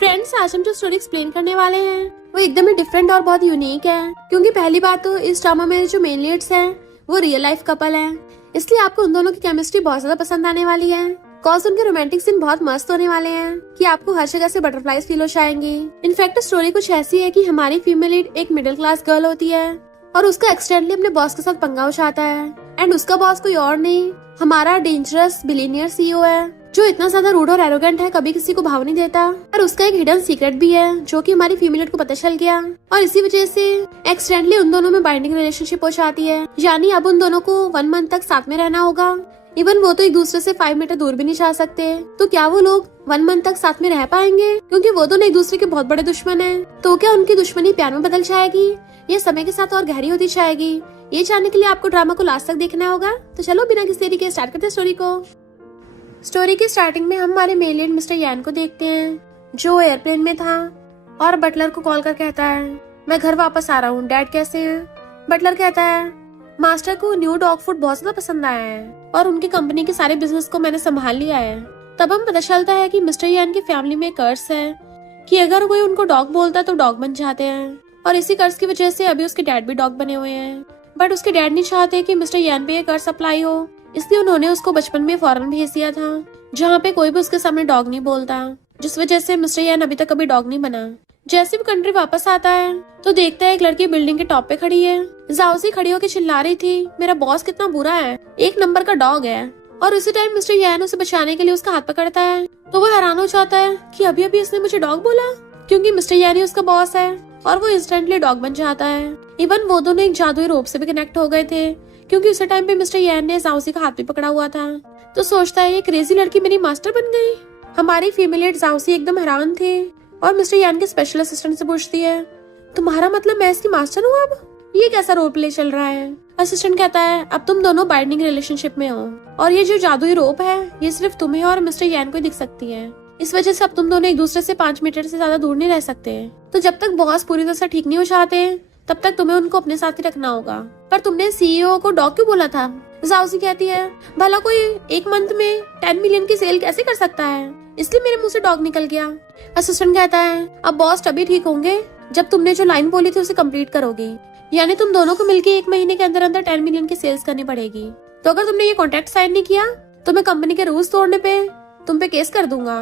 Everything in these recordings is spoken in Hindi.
फ्रेंड्स, आज हम जो स्टोरी एक्सप्लेन करने वाले हैं वो एकदम ही डिफरेंट और बहुत यूनिक है, क्योंकि पहली बात तो इस ड्रामा में जो मेन लीड्स हैं वो रियल लाइफ कपल हैं, इसलिए आपको उन दोनों की केमिस्ट्री बहुत ज्यादा पसंद आने वाली है। कॉज उनके रोमांटिक सीन बहुत मस्त होने वाले हैं कि आपको हर जगह से बटरफ्लाईज फील हो जाएंगी। इनफैक्ट स्टोरी कुछ ऐसी है कि हमारी फीमेल लीड एक मिडिल क्लास गर्ल होती है और उसका एक्सीडेंटली अपने बॉस के साथ पंगा उठाता है, एंड उसका बॉस कोई और नहीं, हमारा डेंजरस बिलियनियर सीईओ है, जो इतना ज्यादा रूड और एरोगेंट है, कभी किसी को भाव नहीं देता। और उसका एक हिडन सीक्रेट भी है जो कि हमारी फीमेल लीड को पता चल गया, और इसी वजह से एक्सीडेंटली उन दोनों में बाइंडिंग रिलेशनशिप हो जाती है। यानी अब उन दोनों को 1 मंथ तक साथ में रहना होगा। इवन वो तो एक दूसरे से 5 मीटर दूर भी नहीं जा सकते। तो क्या वो लोग 1 मंथ तक साथ में रह पाएंगे? क्योंकि वो दोनों एक दूसरे के बहुत बड़े दुश्मन हैं। तो क्या उनकी दुश्मनी प्यार में बदल जाएगी? ये समय के साथ और गहरी होती जाएगी? ये जानने के लिए आपको ड्रामा को लास्ट तक देखना होगा। तो चलो बिना किसी देरी के स्टार्ट करते हैं स्टोरी को। स्टोरी की स्टार्टिंग में हम हमारे मेल लीड मिस्टर यान को देखते हैं, जो एयरप्लेन में था और बटलर को कॉल कर कहता है, मैं घर वापस आ रहा हूँ, डैड कैसे हैं? बटलर कहता है, मास्टर को न्यू डॉग फूड बहुत ज्यादा पसंद आया है और उनकी कंपनी के सारे बिजनेस को मैंने संभाल लिया है। तब हम पता चलता है कि मिस्टर यान की फैमिली में कर्स है कि अगर कोई उनको डॉग बोलता तो डॉग बन जाते हैं, और इसी कर्ज की वजह से अभी उसके डैड भी डॉग बने हुए हैं। बट उसके डैड नहीं चाहते कि मिस्टर यान पे ये कर्ज अप्लाई हो, इसलिए उन्होंने उसको बचपन में फॉरेन भेज दिया था, जहाँ पे कोई भी उसके सामने डॉग नहीं बोलता, जिस वजह से मिस्टर यान अभी तक कभी डॉग नहीं बना। जैसे भी कंट्री वापस आता है तो देखता है एक लड़की बिल्डिंग के टॉप पे खड़ी है। जाओसी खड़ी होकर चिल्ला रही थी, मेरा बॉस कितना बुरा है, 1 नंबर का डॉग है। और उसी टाइम मिस्टर यान उसे बचाने के लिए उसका हाथ पकड़ता है, तो वो हैरान हो जाता है कि अभी अभी इसने मुझे डॉग बोला, क्योंकि मिस्टर यान ही उसका बॉस है, और वो इंस्टेंटली डॉग बन जाता है। इवन वो दोनों एक जादुई रोप से भी कनेक्ट हो गए थे, क्योंकि उसी टाइम पे मिस्टर यान ने जाओसी का हाथ भी पकड़ा हुआ था। तो सोचता है ये क्रेजी लड़की मेरी मास्टर बन गई। हमारी फीमेल लीड जाओसी एकदम हैरान थे और मिस्टर यान के स्पेशल असिस्टेंट से पूछती है, तुम्हारा मतलब मैं इसकी मास्टर हूँ? अब ये कैसा रोल प्ले चल रहा है? असिस्टेंट कहता है, अब तुम दोनों बाइंडिंग रिलेशनशिप में हो और ये जो जादुई रोप है ये सिर्फ तुम्हें और मिस्टर यान को ही दिख सकती है। इस वजह से अब तुम दोनों एक दूसरे से 5 मीटर से ज्यादा दूर नहीं रह सकते। तो जब तक बॉस पूरी तरह से ठीक नहीं हो जाते तब तक तुम्हें उनको अपने साथ ही रखना होगा। पर तुमने सीईओ को डॉग क्यों बोला था? जाओसी कहती है, भला कोई 1 मंथ में 10 मिलियन की सेल कैसे कर सकता है, इसलिए मेरे मुंह से डॉग निकल गया। असिस्टेंट कहता है, अब बॉस तभी ठीक होंगे जब तुमने जो लाइन बोली थी उसे कंप्लीट करोगी, यानी तुम दोनों को मिलके 1 महीने के अंदर अंदर 10 मिलियन की सेल्स करनी पड़ेगी। तो अगर तुमने ये कॉन्ट्रैक्ट साइन नहीं किया तो मैं कंपनी के रूल्स तोड़ने पे तुम पे केस कर दूंगा।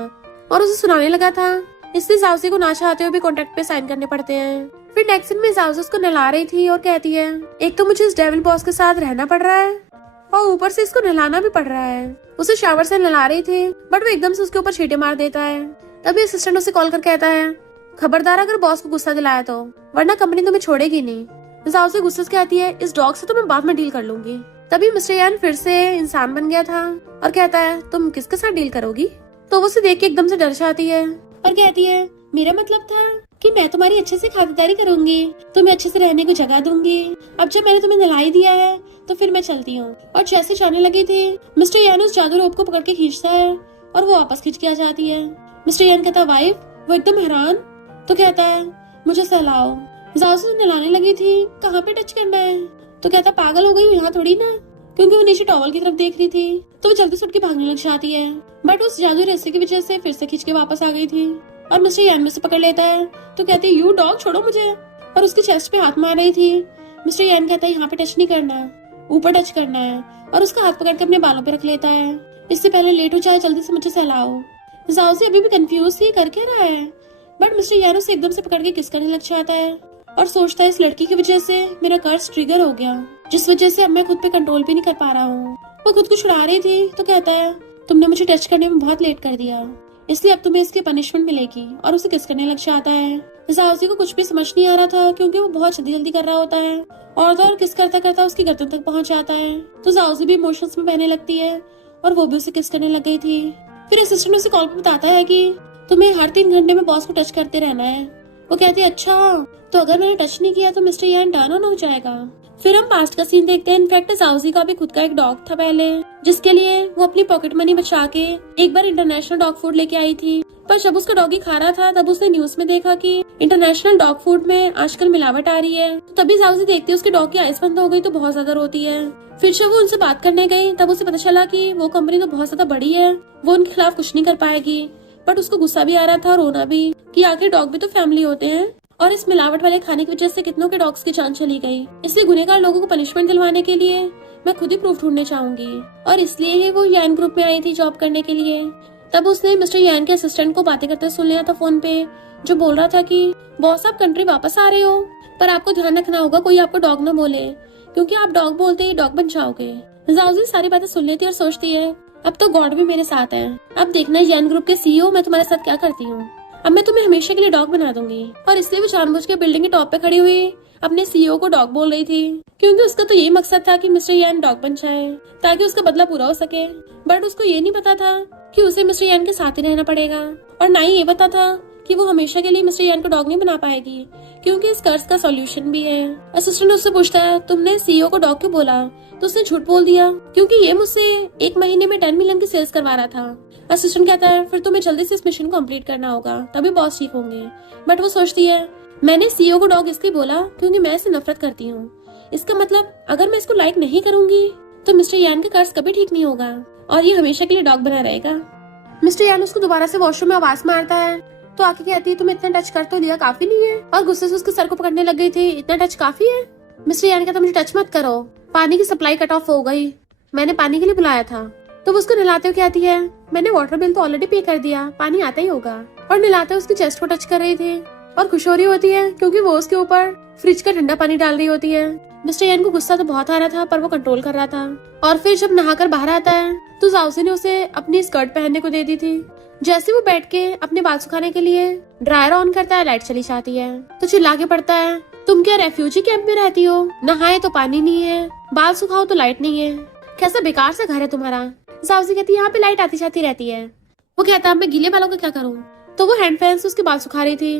और उसे सुनाने लगा था, इसलिए जाओसी को ना चाहते हुए भी कॉन्ट्रैक्ट पे साइन करने पड़ते हैं। फिर नेक्स्ट सीन में जाओसी उसको नहला रही थी और कहती है, एक तो मुझे इस डेविल बॉस के साथ रहना पड़ रहा है और ऊपर से इसको नहलाना भी पड़ रहा है। उसे शावर से नहला रही थी बट वो एकदम से उसके ऊपर छींटे मार देता है। तभी असिस्टेंट उसे कॉल कर कहता है, खबरदार अगर बॉस को गुस्सा दिलाया तो, वरना कंपनी तुम्हें छोड़ेगी नहीं। जाओसी गुस्से से कहती है, इस डॉग से तो मैं बाद में डील कर लूंगी। तभी मिस्टर यान फिर से इंसान बन गया था और कहता है, तुम किसके साथ डील करोगी? तो वो उसे देख के एकदम से डर जाती है और कहती है, मेरा मतलब था कि मैं तुम्हारी अच्छे से खातिरदारी करूंगी, तुम्हें अच्छे से रहने को जगह दूंगी। अब जब मैंने तुम्हें नहलाई दिया है तो फिर मैं चलती हूँ। और जैसे जाने लगी थी मिस्टर यान उस जादू रोप को पकड़ के खींचता है और वो वापस खींच के आ जाती है। मिस्टर यान कहता है, वाइफ? वो एकदम हैरान, तो कहता है, मुझे सहलाओ। जाओसी नहलाने लगी थी, कहाँ पे टच करना है? तो कहता, पागल हो गई हूँ, यहाँ थोड़ी ना, क्योंकि वो नीचे टॉवल की तरफ देख रही थी। तो वो जल्दी से उठ के भागने लग जाती है, बट उस जादू रेसे की वजह से फिर से खींच के वापस आ गई थी। और मिस्टर यान में से पकड़ लेता है, तो कहते, यू डॉग, छोड़ो मुझे, और उसकी चेस्ट पे हाथ मार रही थी। मिस्टर यान कहता है, यहाँ पे टच नहीं करना, ऊपर टच करना है, और उसका हाथ पकड़ के अपने बालों पे रख लेता है। इससे पहले लेट हो जाए, जल्दी से मुझे सहलाओ। जाओसी अभी भी कंफ्यूज थी, कर क्या रहा है, बट मिस्टर यान उसे एकदम से पकड़ के किस करने लग जाता है और सोचता है, इस लड़की की वजह से मेरा कर्ज ट्रिगर हो गया, जिस वजह से अब मैं खुद पे कंट्रोल भी नहीं कर पा रहा हूँ। वो खुद को छुड़ा रही थी तो कहता है, तुमने मुझे टच करने में बहुत लेट कर दिया, इसलिए अब तुम्हें इसकी पनिशमेंट मिलेगी, और उसे किस करने लग जाता है। जाओसी को कुछ भी समझ नहीं आ रहा था, क्योंकि वो बहुत जल्दी जल्दी कर रहा होता है और तो और किस करता करता उसकी गर्दन तक पहुंच जाता है। तो जाओसी भी इमोशंस में बहने लगती है और वो भी उसे किस करने लग गई थी। फिर असिस्टेंट उसे कॉल पर बताता है कि तुम्हें हर 3 घंटे में बॉस को टच करते रहना है। वो कहती है, अच्छा, तो अगर मैंने टच नहीं किया तो मिस्टर यान टर्न ऑन हो जाएगा। फिर हम पास्ट का सीन देखते हैं। इनफैक्ट जाओसी का भी खुद का एक डॉग था पहले, जिसके लिए वो अपनी पॉकेट मनी बचा के एक बार इंटरनेशनल डॉग फूड लेके आई थी। पर जब उसका डॉगी खा रहा था तब उसने न्यूज में देखा कि इंटरनेशनल डॉग फूड में आजकल मिलावट आ रही है। तभी जाओसी देखती है उसकी डॉग की आइस बंद हो गई तो बहुत ज्यादा रोती है। फिर जब वो उनसे बात करने गई तब उसे पता चला कि वो कंपनी तो बहुत ज्यादा बड़ी है, वो उनके खिलाफ कुछ नहीं कर पाएगी। बट उसको गुस्सा भी आ रहा था और रोना भी कि आखिर डॉग भी तो फैमिली होते हैं और इस मिलावट वाले खाने की वजह से कितनों के डॉग्स की जान चली गई। इसलिए गुनहगार लोगों को पनिशमेंट दिलवाने के लिए मैं खुद ही प्रूफ ढूंढने चाहूंगी और इसलिए ही वो यान ग्रुप में आई थी जॉब करने के लिए। तब उसने मिस्टर यान के असिस्टेंट को बातें करते सुन लिया था फोन पे, जो बोल रहा था कि बॉस आप कंट्री वापस आ रहे हो, पर आपको ध्यान रखना होगा कोई आपको डॉग न बोले, क्योंकि आप डॉग बोलते ही डॉग बन जाओगे। जाओजी सारी बातें सुन लेती और सोचती है अब तो गॉड भी मेरे साथ है। अब देखना यान ग्रुप के सीईओ मैं तुम्हारे साथ क्या करती हूँ। अब मैं तुम्हें हमेशा के लिए डॉग बना दूंगी। और इसलिए वो जानबूझ के बिल्डिंग के टॉप पे खड़ी हुई अपने सीईओ को डॉग बोल रही थी, क्योंकि उसका तो यही मकसद था कि मिस्टर यान डॉग बन जाए ताकि उसका बदला पूरा हो सके। बट उसको ये नहीं पता था कि उसे मिस्टर यान के साथ ही रहना पड़ेगा, और ना ही ये पता था कि वो हमेशा के लिए मिस्टर यान को डॉग नहीं बना पाएगी, क्योंकि इस कर्ज का सॉल्यूशन भी है। असिस्टेंट उससे पूछता है तुमने सीईओ को डॉग क्यों बोला, तो उसने झूठ बोल दिया क्योंकि ये मुझसे 1 महीने में 10 मिलियन की सेल्स करवा रहा था। असिस्टेंट कहता है फिर तुम्हें जल्दी से इस मिशन को कंप्लीट करना होगा, तभी बॉस ठीक होंगे। बट वो सोचती है मैंने सीईओ को डॉग इसलिए बोला क्योंकि मैं इससे नफरत करती हूँ। इसका मतलब अगर मैं इसको लाइक नहीं करूंगी तो मिस्टर यान का कर्ज कभी ठीक नहीं होगा और ये हमेशा के लिए डॉग बना रहेगा। मिस्टर यान उसको दोबारा से वॉशरूम में आवाज मारता है तो आके कहती है तुम इतना टच कर तो लिया काफी नहीं है, और गुस्से से उसके सर को पकड़ने लग गई थी, इतना टच काफी है। मिस्टर यान कहता मुझे टच मत करो, पानी की सप्लाई कट ऑफ हो गई, मैंने पानी के लिए बुलाया था। तो वो उसको नहलाते हुए कहती है मैंने वाटर बिल तो ऑलरेडी पे कर दिया, पानी आता ही होगा। और नहलाते उसकी चेस्ट को टच कर रही थी और खुश हो रही होती है क्योंकि वो उसके ऊपर फ्रिज का ठंडा पानी डाल रही होती है। मिस्टर यान को गुस्सा तो बहुत आ रहा था पर वो कंट्रोल कर रहा था। और फिर जब नहाकर बाहर आता है तो जाओसी ने उसे अपनी स्कर्ट पहनने को दे दी थी। जैसे वो बैठ के अपने बाल सुखाने के लिए ड्रायर ऑन करता है, लाइट चली जाती है तो चिल्ला के पड़ता है तुम क्या रेफ्यूजी कैंप में रहती हो, नहाए तो पानी नहीं है, बाल सुखाओ तो लाइट नहीं है, कैसा बेकार सा घर है तुम्हारा। जाओसी कहती है यहाँ पे लाइट आती जाती रहती है। वो कहता है मैं गीले बालों का क्या करूँ, तो वो हैंड फैन से उसके बाल सुखा रही थी।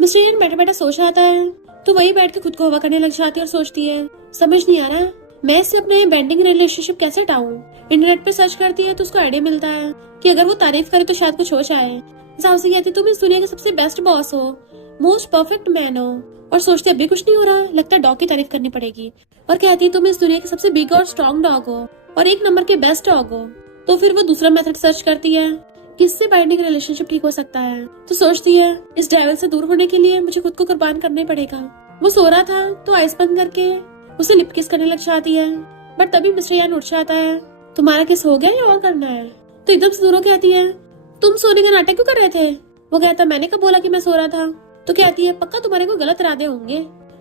मिस्टर यान बैठा बैठा सोच रहा है तो वही बैठ के खुद को हवा करने लग जाती है और सोचती है समझ नहीं आ रहा मैं इससे अपने बेंडिंग रिलेशनशिप कैसे हटाऊं। इंटरनेट पे सर्च करती है तो उसको आइडिया मिलता है कि अगर वो तारीफ करे तो शायद कुछ हो जाए। जाओसी कहती तुम इस दुनिया के सबसे बेस्ट बॉस हो, मोस्ट परफेक्ट मैन हो, और सोचते अभी कुछ नहीं हो रहा, लगता है डॉग की तारीफ करनी पड़ेगी। और कहती तुम इस दुनिया के सबसे बिग और स्ट्रॉन्ग डॉग हो और 1 नंबर के बेस्ट डॉग हो। तो फिर वो दूसरा मेथड सर्च करती है किससे बाइंडिंग रिलेशनशिप ठीक हो सकता है। तो सोचती है इस डेविल से दूर होने के लिए मुझे खुद को कुर्बान करना ही पड़ेगा। वो सो रहा था तो आइस बंद करके उसे लिप किस करने लग जाती है, बट तभी मिस्टर यान उठ जाता है तुम्हारा किस हो गया या और करना है। तो एकदम से दूर होकर कहती है तुम सोने का नाटक क्यों कर रहे थे। वो कहता मैंने कब बोला कि मैं सो रहा था। तो कहती है पक्का तुम्हारे को गलत इरादे होंगे।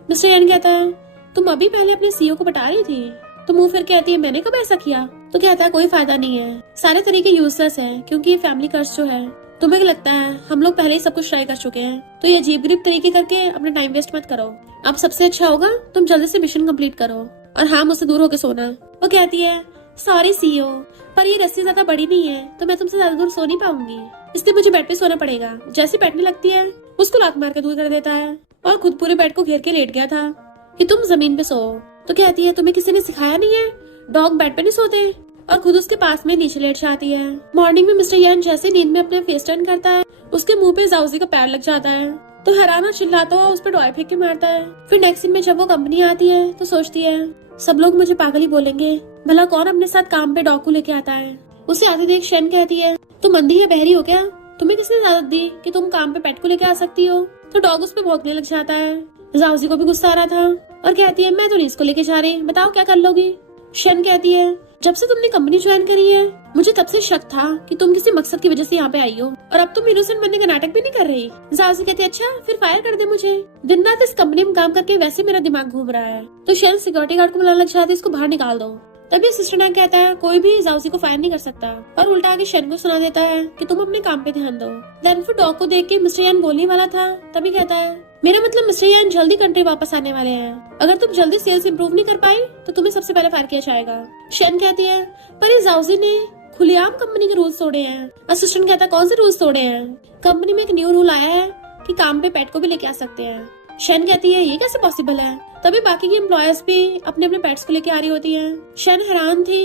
मिस्टर यान कहता है तुम अभी पहले अपने सीईओ को बता रही थी। तो मुंह फिर कहती है मैंने कब ऐसा किया। तो कहता है कोई फायदा नहीं है, सारे तरीके यूजलेस है क्योंकि ये फैमिली कर्ज जो है तुम्हें लगता है हम लोग पहले ही सब कुछ ट्राई कर चुके हैं, तो ये अजीब गरीब तरीके करके अपना टाइम वेस्ट मत करो। अब सबसे अच्छा होगा तुम जल्दी से मिशन कंप्लीट करो और हाँ मुझसे दूर होकर सोना। वो कहती है सॉरी सीईओ, पर ये रस्सी ज्यादा बड़ी नहीं है तो मैं तुमसे ज्यादा दूर सो नहीं पाऊंगी, इसलिए मुझे बेड पे सोना पड़ेगा। जैसे बैठने लगती है उसको लात मार के दूर कर देता है और खुद पूरे बेड को घेर के लेट गया था कि तुम जमीन पे सो। तो कहती है तुम्हें किसी ने सिखाया नहीं है, डॉग बेड पे नहीं सोते, और खुद उसके पास में नीचे लेट जाती है। मॉर्निंग में मिस्टर यान जैसे नींद में अपने फेस टर्न करता है उसके मुंह पे जाओजी का पैर लग जाता है तो हैरान और चिल्लाता हुआ उस पर टॉय फेंक के मारता है। फिर नेक्स्ट दिन में जब वो कंपनी आती है तो सोचती है सब लोग मुझे पागल ही बोलेंगे, भला कौन अपने साथ काम पे डॉग को लेके आता है। उसे आते देख शन कहती है तुम अंधी या बहरी हो क्या, तुम्हें किसने इजाजत दी कि तुम काम पे पेट को लेके आ सकती हो। तो डॉग उस पे भौंकने लग जाता है। जाओजी को भी गुस्सा आ रहा था और कहती है मैं तो नहीं इसको लेके जा रही, बताओ क्या कर लोगी। शन कहती है जब से तुमने कंपनी ज्वाइन करी है मुझे तब से शक था कि तुम किसी मकसद की वजह से यहाँ पे आई हो और अब तुम इनोसेंट बनने का नाटक भी नहीं कर रही। जाओजी कहती है अच्छा फिर फायर कर दे मुझे, दिन रात इस कंपनी में काम करके वैसे मेरा दिमाग घूम रहा है। तो शन सिक्योरिटी गार्ड को बुलाने लग जाती है इसको बाहर निकाल दो। तभी असिस्टेंट कहता है कोई भी जाओजी को फायर नहीं कर सकता और उल्टा आगे शन को सुना देता है कि तुम अपने काम पे ध्यान दो। देन फिर डॉग को देख के मिस्टर यान बोलने वाला था तभी कहता है मेरा मतलब मिस्टर यान जल्दी कंट्री वापस आने वाले हैं, अगर तुम जल्दी सेल्स इंप्रूव नहीं कर पाई तो तुम्हें सबसे पहले फायर किया जाएगा। शन कहती है पर इस जाओजी ने खुलेआम कंपनी के रूल्स तोड़े हैं। असिस्टेंट कहता है कौन से रूल्स तोड़े हैं। कंपनी में एक न्यू रूल आया है कि काम पे पेट को भी लेके आ सकते हैं। शन कहती है ये कैसे पॉसिबल है। तभी बाकी की एम्प्लॉयज भी अपने अपने पेट्स को लेके आ रही होती है। शन हैरान थी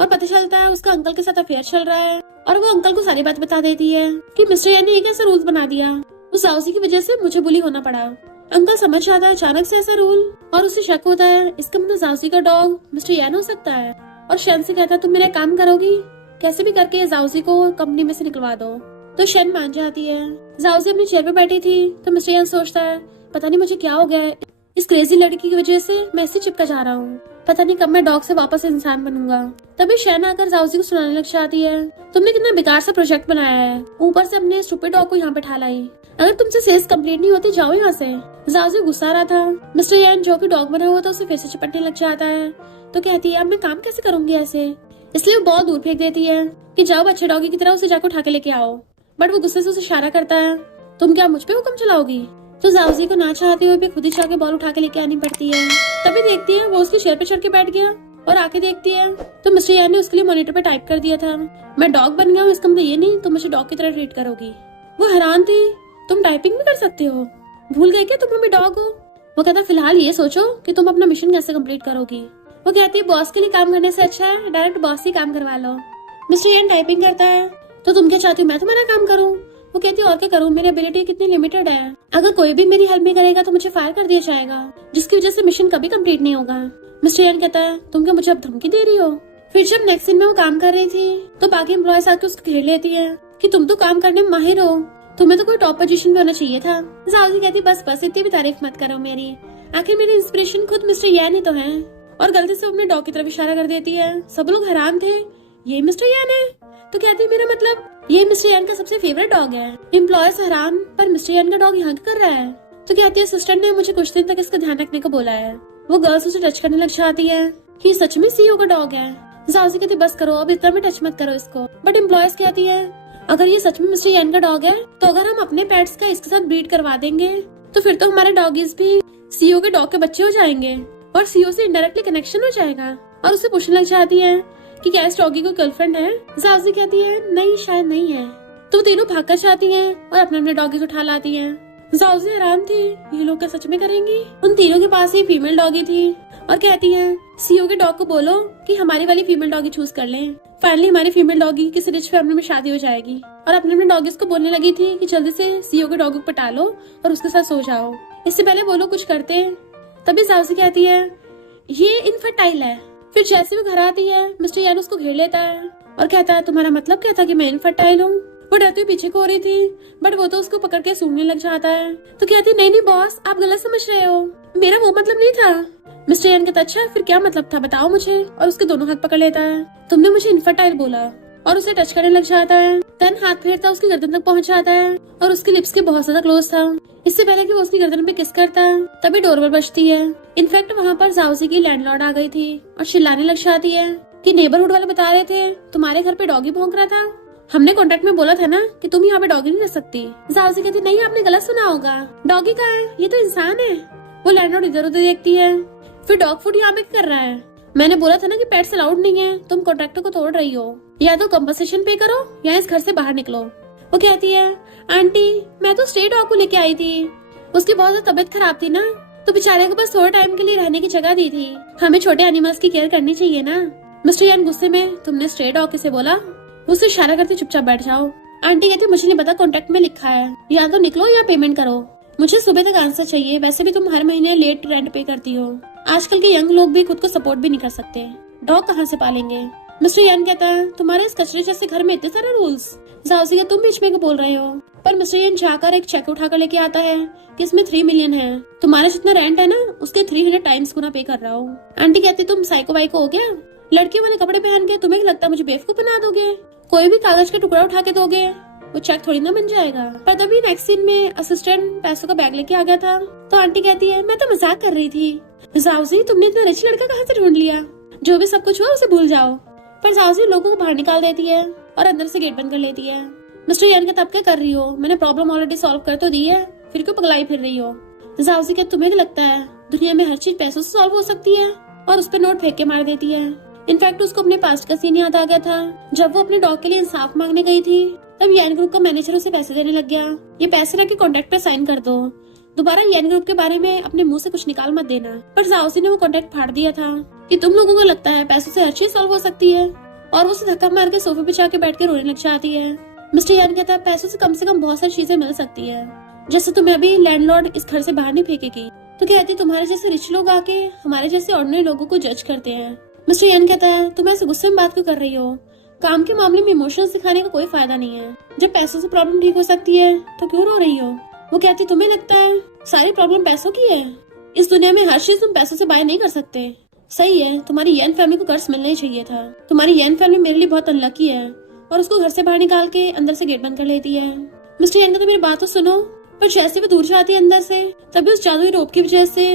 और पता चलता है उसका अंकल के साथ अफेयर चल रहा है और वो अंकल को सारी बात बता देती है कि मिस्टर यान ने ये कैसा रूल्स बना दिया, उस जाओसी की वजह से मुझे बुली होना पड़ा। अंकल समझ जाता है अचानक से ऐसा रूल और उसे शक होता है इसका मतलब जाओसी का डॉग मिस्टर यान हो सकता है। और शन से कहता है तुम मेरा काम करोगी, कैसे भी करके जाओसी को कंपनी में से निकलवा दो। तो शन मान जाती है। जाओजी अपनी चेयर पे बैठी थी तो मिस्टर यान सोचता है पता नहीं मुझे क्या हो गया है, इस क्रेजी लड़की की वजह से मैं इससे चिपका जा रहा हूँ, पता नहीं कब मैं डॉग से वापस इंसान बनूंगा। तभी शन आकर जाओजी को सुनाने लग जाती है तुमने कितना बेकार सा प्रोजेक्ट बनाया है, ऊपर से अपने स्टूपिड डॉग को यहाँ पे ठाला लाई, अगर तुमसे सेल्स कंप्लीट नहीं होती जाओ यहाँ से। जाओजी गुस्सा रहा था। मिस्टर यान जो कि डॉग बना हुआ था उसे फिर से चिपटने लग जाता है तो कहती है अब मैं काम कैसे करूंगी ऐसे, इसलिए वो बहुत दूर फेंक देती है कि जाओ अच्छे डॉगी की तरह उसे जाकर उठा के लेके आओ। बट वो गुस्से से उसे इशारा करता है तुम क्या मुझ पे हुक्म चलाओगी। तो जाओजी को ना चाहते हुए भी खुद ही जाके बॉल उठा के लेके आनी पड़ती है। तभी देखती है वो उसकी चेयर पे चढ़ के बैठ गया और आके देखती है तो मिस्टर यान ने उसके लिए मॉनिटर पे टाइप कर दिया था मैं डॉग बन गया हूँ, इसका मतलब ये नहीं तुम मुझे डॉग की तरह ट्रीट करोगी। वो हैरान थी तुम टाइपिंग भी कर सकते हो, भूल गए क्या तुम भी डॉग हो। वो कहता फिलहाल ये सोचो कि तुम अपना मिशन कैसे कंप्लीट करोगी। वो कहती है बॉस के लिए काम करने से अच्छा है डायरेक्ट बॉस ही काम करवा लो। मिस्टर यान टाइपिंग करता है तो तुम क्या चाहती हो मैं तुम्हारा काम करूं। वो कहती है और क्या करूं, मेरी एबिलिटी कितनी लिमिटेड है, अगर कोई भी मेरी हेल्प नहीं करेगा तो मुझे फायर कर दिया जाएगा जिसकी वजह से मिशन कभी कंप्लीट नहीं होगा। मिस्टर यान कहता है तुम क्या मुझे अब धमकी दे रही हो। फिर जब नेक्स्ट सीन में वो काम कर रही थी तो बाकी एम्प्लॉयज आके उसको घेर लेती है कि तुम तो काम करने में माहिर हो, तुम्हें तो कोई टॉप पोजीशन पे होना चाहिए था। जाओजी कहती बस बस इतनी भी तारीफ मत करो मेरी, आखिर मेरी इंस्पिरेशन खुद मिस्टर यान ही तो है। और गलती से अपने डॉग की तरफ इशारा कर देती है। सब लोग हैरान थे ये मिस्टर यान है, तो कहती है मेरा मतलब ये मिस्टर यान का सबसे फेवरेट डॉग है। एम्प्लॉयज हैरान पर मिस्टर यान का डॉग यहाँ क्या कर रहा है। तो कहती है असिस्टेंट ने मुझे कुछ दिन तक इसका ध्यान रखने को बोला है। वो गर्ल्स उसे टच करने लग जाती है कि सच में सीईओ का डॉग है। जाओजी कहती बस करो अब इतना भी टच मत करो इसको। बट एम्प्लॉयज कहती है अगर ये सच में मिस्टर यान का डॉग है तो अगर हम अपने पेट्स का इसके साथ ब्रीड करवा देंगे तो फिर तो हमारे डॉगीज भी सीईओ के डॉग के बच्चे हो जाएंगे और सीईओ से इनडायरेक्टली कनेक्शन हो जाएगा। और उसे पूछने लग जाती है कि क्या इस डॉगी को गर्लफ्रेंड है। जाओजी कहती है नहीं शायद नहीं है। तो तीनों भागकर जाती हैं और अपने अपने डॉगी को उठा लाती हैं। जाओजी हैरान थी ये लोग क्या सच में करेंगी। उन तीनों के पास ही फीमेल डॉगी थी और कहती है सीईओ के डॉग को बोलो कि हमारी वाली फीमेल डॉगी चूज कर लें। फाइनली हमारी फीमेल डॉगी किसी रिच फैमिली में शादी हो जाएगी। और अपने अपने डॉगीज को बोलने लगी थी कि जल्दी से सीईओ के डॉग को पटा लो और उसके साथ सो जाओ, इससे पहले वो लोग कुछ करते। तभी जाओजी कहती है ये इनफर्टाइल है। फिर जैसे वो घर आती है मिस्टर यान उसको घेर लेता है और कहता है तुम्हारा मतलब क्या था कि मैं इनफर्टाइल हूँ। वो डरती हुई पीछे को हो रही थी बट वो तो उसको पकड़ के सूंघने लग जाता है। तो कहती नहीं नहीं बॉस आप गलत समझ रहे हो, मेरा वो मतलब नहीं था। मिस्टर यान कहता अच्छा फिर क्या मतलब था बताओ मुझे, और उसके दोनों हाथ पकड़ लेता है। तुमने मुझे इनफर्टाइल बोला और उसे टच करने लग जाता है। देन हाथ फेरता उसकी गर्दन तक पहुंच जाता है और उसकी लिप्स के बहुत ज्यादा क्लोज था। इससे पहले कि वो उसकी गर्दन पे किस करता तभी डोरबेल बजती है। इनफैक्ट वहाँ पर जाओजी की लैंडलॉर्ड आ गई थी और चिल्लाने लग जाती है कि नेबरहुड वाले बता रहे थे तुम्हारे घर पे डॉगी भौंक रहा था, हमने कॉन्ट्रैक्ट में बोला था ना कि तुम यहाँ पे डॉगी नहीं रख सकती। जाओजी कहती नहीं आपने गलत सुना होगा, डॉगी कहाँ है, ये तो इंसान है। वो लैंडलॉर्ड इधर उधर देखती है। फिर डॉग फूड यहाँ पे क्या कर रहा है, मैंने बोला था ना कि पेट्स अलाउड नहीं है, तुम कॉन्ट्रैक्ट को तोड़ रही हो, या तो कंपनसेशन पे करो या इस घर से बाहर निकलो। वो कहती है आंटी मैं तो स्टे डॉग को लेके आई थी, उसकी बहुत ज्यादा तबीयत खराब थी ना तो बेचारे को बस थोड़े टाइम के लिए रहने की जगह दी थी, हमें छोटे एनिमल्स की केयर करनी चाहिए ना। मिस्टर यान गुस्से में तुमने स्टे डॉग किसे बोला, उससे इशारा करते चुपचाप बैठ जाओ। आंटी कहती मुझे नहीं पता कॉन्ट्रैक्ट में लिखा है, या तो निकलो या पेमेंट करो, मुझे सुबह तक आंसर चाहिए, वैसे भी तुम हर महीने लेट रेंट पे करती हो, आजकल के यंग लोग भी खुद को सपोर्ट भी नहीं कर सकते, डॉग कहाँ से पालेंगे। मिस्टर यान कहता है तुम्हारे इस कचरे जैसे घर में इतने सारे रूल्स। जाओजी का तुम बीच में क्यों बोल रहे हो। पर मिस्टर यान जाकर एक चेक उठाकर लेके आता है कि इसमें 3 मिलियन है, तुम्हारा जितना रेंट है ना उसके 300 टाइम्स गुना पे कर रहा हूँ। आंटी कहती तुम साइको वाइको हो गया, लड़कियों वाले कपड़े पहन के तुम्हें लगता है मुझे बेवकूफ बना दोगे, कोई भी कागज का टुकड़ा उठा के दोगे वो चेक थोड़ी ना बन जाएगा। पर तभी नेक्स्ट सीन में असिस्टेंट पैसों का बैग लेके आ गया था तो आंटी कहती है मैं तो मजाक कर रही थी, जाओजी तुमने इतना रिच लड़का कहाँ से ढूंढ लिया, जो भी सब कुछ हुआ उसे भूल जाओ। पर जाओजी लोगों को बाहर निकाल देती है और अंदर से गेट बंद कर लेती है। मिस्टर यान कहता अब क्या कर रही हो, मैंने प्रॉब्लम ऑलरेडी सॉल्व कर तो दी है, फिर क्यों पगलाई फिर रही हो। जाओजी क्या तुम्हें क्या लगता है दुनिया में हर चीज पैसों से सॉल्व हो सकती है, और उस पर नोट फेंक के मार देती है। इनफैक्ट उसको अपने पास्ट का सीन याद आ गया था, जब वो अपने डॉग के लिए इंसाफ मांगने गई थी तब यान ग्रुप का मैनेजर उसे पैसे देने लग गया, ये पैसे रख के कॉन्ट्रैक्ट पे साइन कर दो, दोबारा यान ग्रुप के बारे में अपने मुंह से कुछ निकाल मत देना। पर जाओजी ने वो कॉन्ट्रैक्ट फाड़ दिया था कि तुम लोगों को लगता है पैसों से हर चीज सॉल्व हो सकती है, और वो उसे धक्का मार के सोफे पे जाके बैठ के रोने लग जाती है। मिस्टर यान कहता है पैसों से कम बहुत सारी चीजें मिल सकती है, जैसे तुम्हें अभी लैंडलॉर्ड इस घर से बाहर नहीं फेंकेगी। तो कहती तुम्हारे जैसे रिच लोग आके हमारे जैसे ऑर्डिनरी लोगों को जज करते हैं। मिस्टर यान कहता है तुम ऐसे गुस्से में बात क्यों कर रही हो, काम के मामले में इमोशंस दिखाने का कोई फायदा नहीं है। जब पैसों से प्रॉब्लम ठीक हो सकती है तो क्यों रो रही हो? वो कहती तुम्हें लगता है सारी प्रॉब्लम पैसों की है? इस दुनिया में हर चीज तुम पैसों से बाय नहीं कर सकते। सही है, तुम्हारी यन फैमिली को कर्ज मिलना ही चाहिए था। तुम्हारी यन फैमिली मेरे लिए बहुत अनलकी है और उसको घर से बाहर निकाल के अंदर से गेट बंद कर लेती है। मिस्टर यन का तो मेरी बात तो सुनो। पर जैसे वो दूर जाती है अंदर से, तभी उस जादुई रोप की वजह से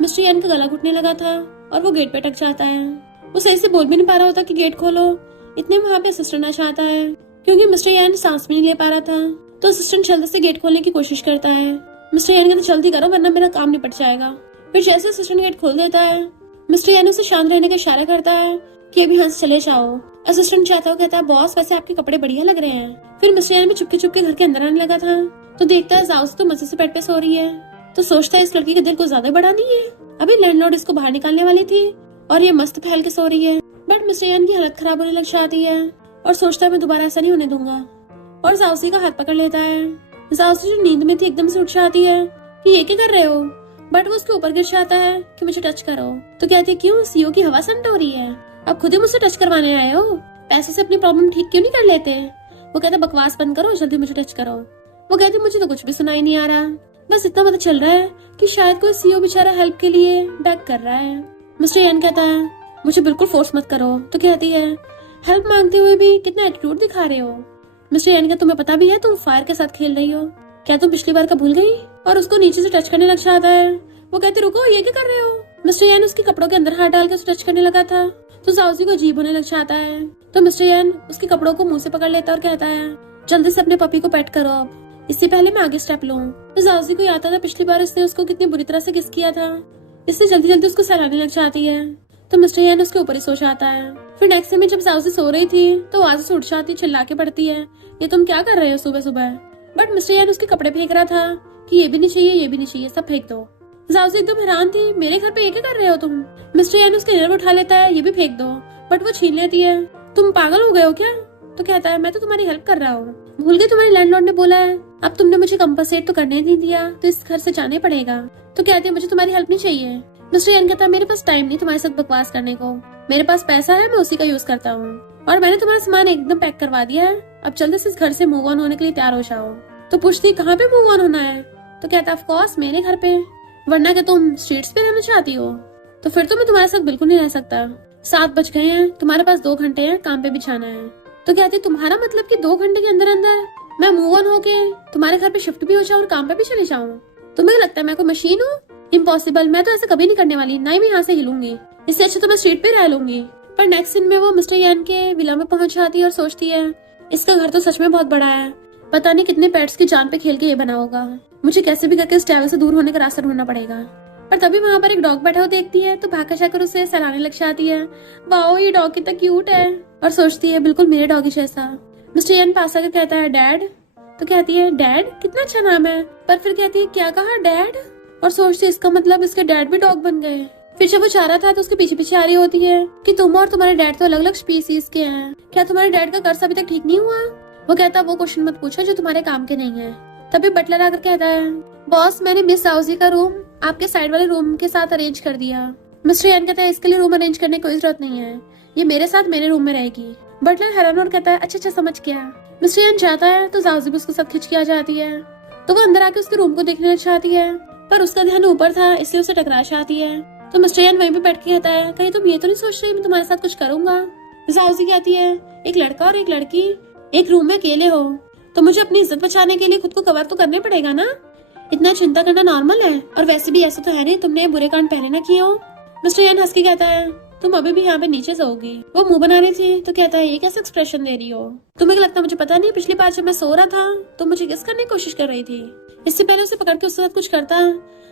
मिस्टर यन का गला घुटने लगा था और वो गेट पे अटक जाता है। वो सही से बोल भी नहीं पा रहा होता कि गेट खोलो। इतने वहाँ पे असिस्टेंट आ जाता है। क्योंकि मिस्टर यन सांस भी नहीं ले पा रहा था तो असिस्टेंट जल्दी से गेट खोलने की कोशिश करता है। मिस्टर यन कहते जल्दी करो वरना मेरा काम निपट जाएगा। फिर जैसे असिस्टेंट गेट खोल देता है, मिस्टर यन उसे शांत रहने का इशारा करता है कि अभी यहाँ से चले जाओ। असिस्टेंट चाहता कहता है बॉस वैसे आपके कपड़े बढ़िया लग रहे हैं। फिर मिस्टर यन भी चुपके चुपके घर के अंदर आने लगा था तो देखता है जाओ तो मजे से बेड पे सो रही है। तो सोचता है इस लड़की का दिल को ज्यादा बड़ा नहीं है। अभी लैंडलॉर्ड इसको बाहर निकालने वाली थी और ये मस्त फैल के सो रही है। बट मिस्टर यन की हालत खराब होने लग जाती है और सोचता है मैं दोबारा ऐसा नहीं होने दूंगा और जाउसी का हाथ पकड़ लेता है। जाउसी जो नींद में थी एकदम से उठ जाती है कि ये क्या कर रहे हो? बट वो उसके ऊपर गिर जाता है कि मुझे टच करो। तो कहती है क्यों सीओ की हवा संट हो रही है? अब खुद ही मुझसे टच करवाने आए हो? पैसे से अपनी प्रॉब्लम ठीक क्यों नहीं कर लेते? वो कहता बकवास बंद करो, जल्दी मुझे टच करो। वो कहती मुझे तो कुछ भी सुनाई नहीं आ रहा, बस इतना पता चल रहा है कि शायद कोई सीओ बेचारा हेल्प के लिए बैक कर रहा है। मिस्टर यन कहता है मुझे बिल्कुल फोर्स मत करो। तो कहती है हेल्प मांगते हुए भी कितना एटीट्यूड दिखा रहे हो। मिस्टर यन का तुम्हें पता भी है तुम फायर के साथ खेल रही हो? क्या तुम पिछली बार का भूल गई? और उसको नीचे से टच करने लग जाता है। वो कहती रुको ये क्या कर रहे हो? मिस्टर यन उसके कपड़ों के अंदर हाथ डाल के उसे टच करने लगा था तो जाउसी को अजीब होने लग जाता है। तो मिस्टर यन उसके कपड़ों को मुंह से पकड़ लेता है और कहता है जल्दी से अपने पपी को पेट करो अब, इससे पहले मैं आगे स्टेप लूं। तो जाउसी को याद था पिछली बार उसने उसको कितनी बुरी तरह से किस किया था, इससे जल्दी जल्दी उसको सहलाने लग जाती है। तो मिस्टर यन उसके ऊपर ही सो जाता है। फिर नेक्स्ट में जब जाउसी सो रही थी तो आवाज से उठ जाती, चिल्ला के पड़ती है ये तुम क्या कर रहे हो सुबह सुबह? बट मिस्टर यन उसके कपड़े फेंक रहा था कि ये भी नहीं चाहिए ये भी नहीं चाहिए, सब फेंक दो। जाउसी एकदम हैरान थी, मेरे घर पे ये क्या कर रहे हो तुम? मिस्टर यन उसके नर उठा लेता है, ये भी फेंक दो, बट वो छीन लेती है। तुम पागल हो गए हो क्या? तो कहता है मैं तो तुम्हारी हेल्प कर रहा हूँ, भूल गए तुम्हारे लैंडलॉर्ड ने बोला है अब तुमने मुझे कंपनसेट तो करने नहीं दिया तो इस घर से जाने पड़ेगा। तो कहते हैं मुझे तुम्हारी हेल्प नहीं चाहिए। मिस्टर यन कहता है मेरे पास टाइम नहीं तुम्हारे साथ बकवास करने को, मेरे पास पैसा है मैं उसी का यूज करता हूँ और मैंने तुम्हारा सामान एकदम पैक करवा दिया है, अब जल्दी से इस घर से मूव ऑन होने के लिए तैयार हो जाओ। तो पूछती कहाँ पे मूव ऑन होना है? तो कहता ऑफ कोर्स मेरे घर पे, वरना क्या तुम स्ट्रीट्स पे रहना चाहती हो? तो फिर तो मैं तुम्हारे साथ बिल्कुल नहीं रह सकता। 7 बज गए हैं, तुम्हारे पास 2 घंटे हैं, काम पे भी जाना है। तो कहती तुम्हारा मतलब कि 2 घंटे के अंदर अंदर मैं मूव ऑन होके तुम्हारे घर पे शिफ्ट भी हो जाऊँ और काम पे भी चले जाऊँ? तुम्हें लगता है मैं कोई मशीन हूँ? इम्पॉसिबल, मैं तो ऐसा कभी नहीं करने वाली, ना ही मैं यहाँ से हिलूंगी, इससे अच्छा तो मैं स्ट्रीट पे रह लूंगी। पर नेक्स्ट सीन में वो मिस्टर यन के विला में पहुंच जाती है और सोचती है इसका घर तो सच में बहुत बड़ा है, पता नहीं कितने पेट्स की जान पे खेल के ये बना होगा, मुझे कैसे भी करके इस ट्रैवल से दूर होने का रास्ता ढूंढना पड़ेगा। पर तभी वहाँ पर एक डॉग बैठा हुआ देखती है तो भाग जाकर उसे सहलाने लग जाती है, वाओ ये डॉग कितना क्यूट है, और सोचती है बिल्कुल मेरे डॉगी जैसा। मिस्टर यन पास आकर कहता है डैड। तो कहती है डैड कितना अच्छा नाम है, पर फिर कहती है क्या कहा डैड, और सोचती है इसका मतलब इसके डैड भी डॉग बन गए। फिर जब वो जा रहा था तो उसके पीछे पीछे आ रही होती है कि तुम और तुम्हारे डैड तो अलग अलग स्पीसीज के हैं, क्या तुम्हारे डैड का कर्ज अभी तक ठीक नहीं हुआ? वो कहता वो क्वेश्चन मत पूछो जो तुम्हारे काम के नहीं है। तभी बटलर आकर कहता है बॉस मैंने मिस जाउसी का रूम आपके साइड वाले रूम के साथ अरेंज कर दिया। मिस्टर यन कहता है इसके लिए रूम अरेंज करने की कोई जरूरत नहीं है, ये मेरे साथ मेरे रूम में रहेगी। बटलर हैरान और कहता है अच्छा समझ गया। मिस्टर यन जाता है तो जाउसी भी उसके साथ खिंच के आ जाती है, तो वो अंदर आके उसके रूम को देखने लग जाती है, पर उसका ध्यान ऊपर था इसलिए उसे टकरा जाती है। तो मिस्टर यन वहीं पे बैठ के कहता है कहीं तुम ये तो नहीं सोच रही मैं तुम्हारे साथ कुछ करूंगा? जाउसी कहती है एक लड़का और एक लड़की एक रूम में अकेले हो तो मुझे अपनी इज्जत बचाने के लिए खुद को कवर तो करने पड़ेगा ना, इतना चिंता करना नॉर्मल है, और वैसे भी ऐसा तो है नहीं तुमने बुरे कांड पहले ना किए हो। मिस्टर यन हंस के कहता है तुम अभी भी यहाँ पे नीचे सोओगी। वो मुंह बना रही थी तो कहता है ये कैसे एक्सप्रेशन दे रही हो, तुम्हें लगता मुझे पता नहीं पिछली बार जब मैं सो रहा था तो मुझे किस करने की कोशिश कर रही थी। इससे पहले उसे पकड़ के उसके साथ कुछ करता।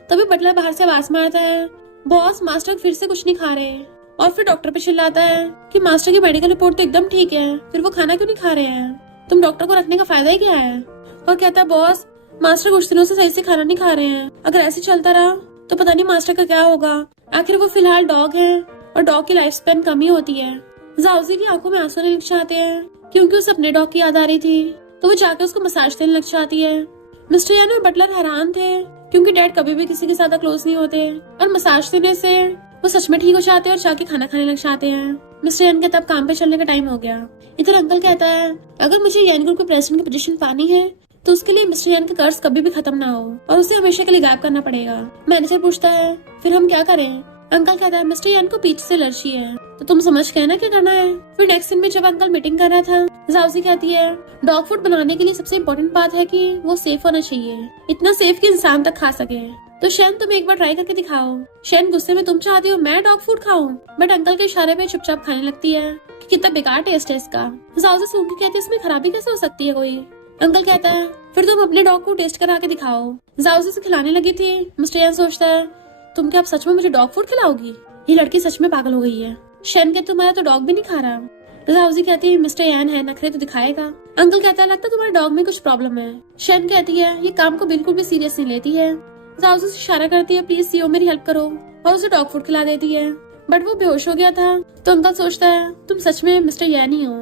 तभी बटलर बाहर से आवाज मारता है बॉस मास्टर फिर से कुछ नहीं खा रहे, और फिर डॉक्टर पे चिल्लाता है कि मास्टर की मेडिकल रिपोर्ट तो एकदम ठीक है, फिर वो खाना क्यों नहीं खा रहे हैं, तुम डॉक्टर को रखने का फायदा ही क्या है? और कहता है बॉस मास्टर कुछ दिनों से सही से खाना नहीं खा रहे हैं, अगर ऐसे चलता रहा तो पता नहीं मास्टर का क्या होगा, आखिर वो फिलहाल डॉग है और डॉग की लाइफ स्पेन कम ही होती है। जाउसी की आंखों में आंसू आने लग जाते हैं क्योंकि उसे अपने डॉग की याद आ रही थी, तो वो जाकर उसको मसाज देने लग जाती है। मिस्टर यन और बटलर हैरान थे क्योंकि डैड कभी भी किसी के ज्यादा क्लोज नहीं होते, और मसाज देने से वो सच में ठीक हो जाते हैं और जाके खाना खाने लग जाते हैं। मिस्टर यान कहता है अब काम पे चलने का टाइम हो गया। इधर अंकल कहता है अगर मुझे यान ग्रुप के प्रेसिडेंट की पोजीशन पानी है तो उसके लिए मिस्टर यान का कर्ज कभी भी खत्म ना हो और उसे हमेशा के लिए गायब करना पड़ेगा। मैनेजर पूछता है फिर हम क्या करें? अंकल कहता है मिस्टर यान को पीछे से एलर्जी है तो तुम समझ गए ना क्या करना है। फिर नेक्स्ट दिन में जब अंकल मीटिंग कर रहा था, जाओजी कहती है डॉग फूड बनाने के लिए सबसे इम्पोर्टेंट बात है कि वो सेफ होना चाहिए, इतना सेफ कि इंसान तक खा सके। तो शैन तुम एक बार ट्राई करके दिखाओ। शैन गुस्से में तुम चाहती हो मैं डॉग फूड खाऊं, बट अंकल के इशारे पे चुपचाप खाने लगती है कि कितना बेकार टेस्ट है इसका। जाओजी सुन के कहती है इसमें खराबी कैसे हो सकती है कोई? अंकल कहता है फिर तुम अपने डॉग को टेस्ट करा के दिखाओ। जाओजी से खिलाने लगी थी। मिस्टर यान सोचता है तुम क्या अब सच में मुझे डॉग फूड खिलाओगी? ये लड़की सच में पागल हो गई है। शैन कहते तुम्हारा तो डॉग भी नहीं खा रहा। जाओजी कहती है मिस्टर यान है, नखरे तो दिखाएगा। अंकल कहता है लगता है तुम्हारे डॉग में कुछ प्रॉब्लम है। शैन कहती है ये काम को बिल्कुल भी सीरियस नहीं लेती है। जाओजी से इशारा करती है प्लीज सीओ मेरी हेल्प करो और उसे डॉग फूड खिला देती है, बट वो बेहोश हो गया था। तो अंकल सोचता है तुम सच में मिस्टर यान ही हो।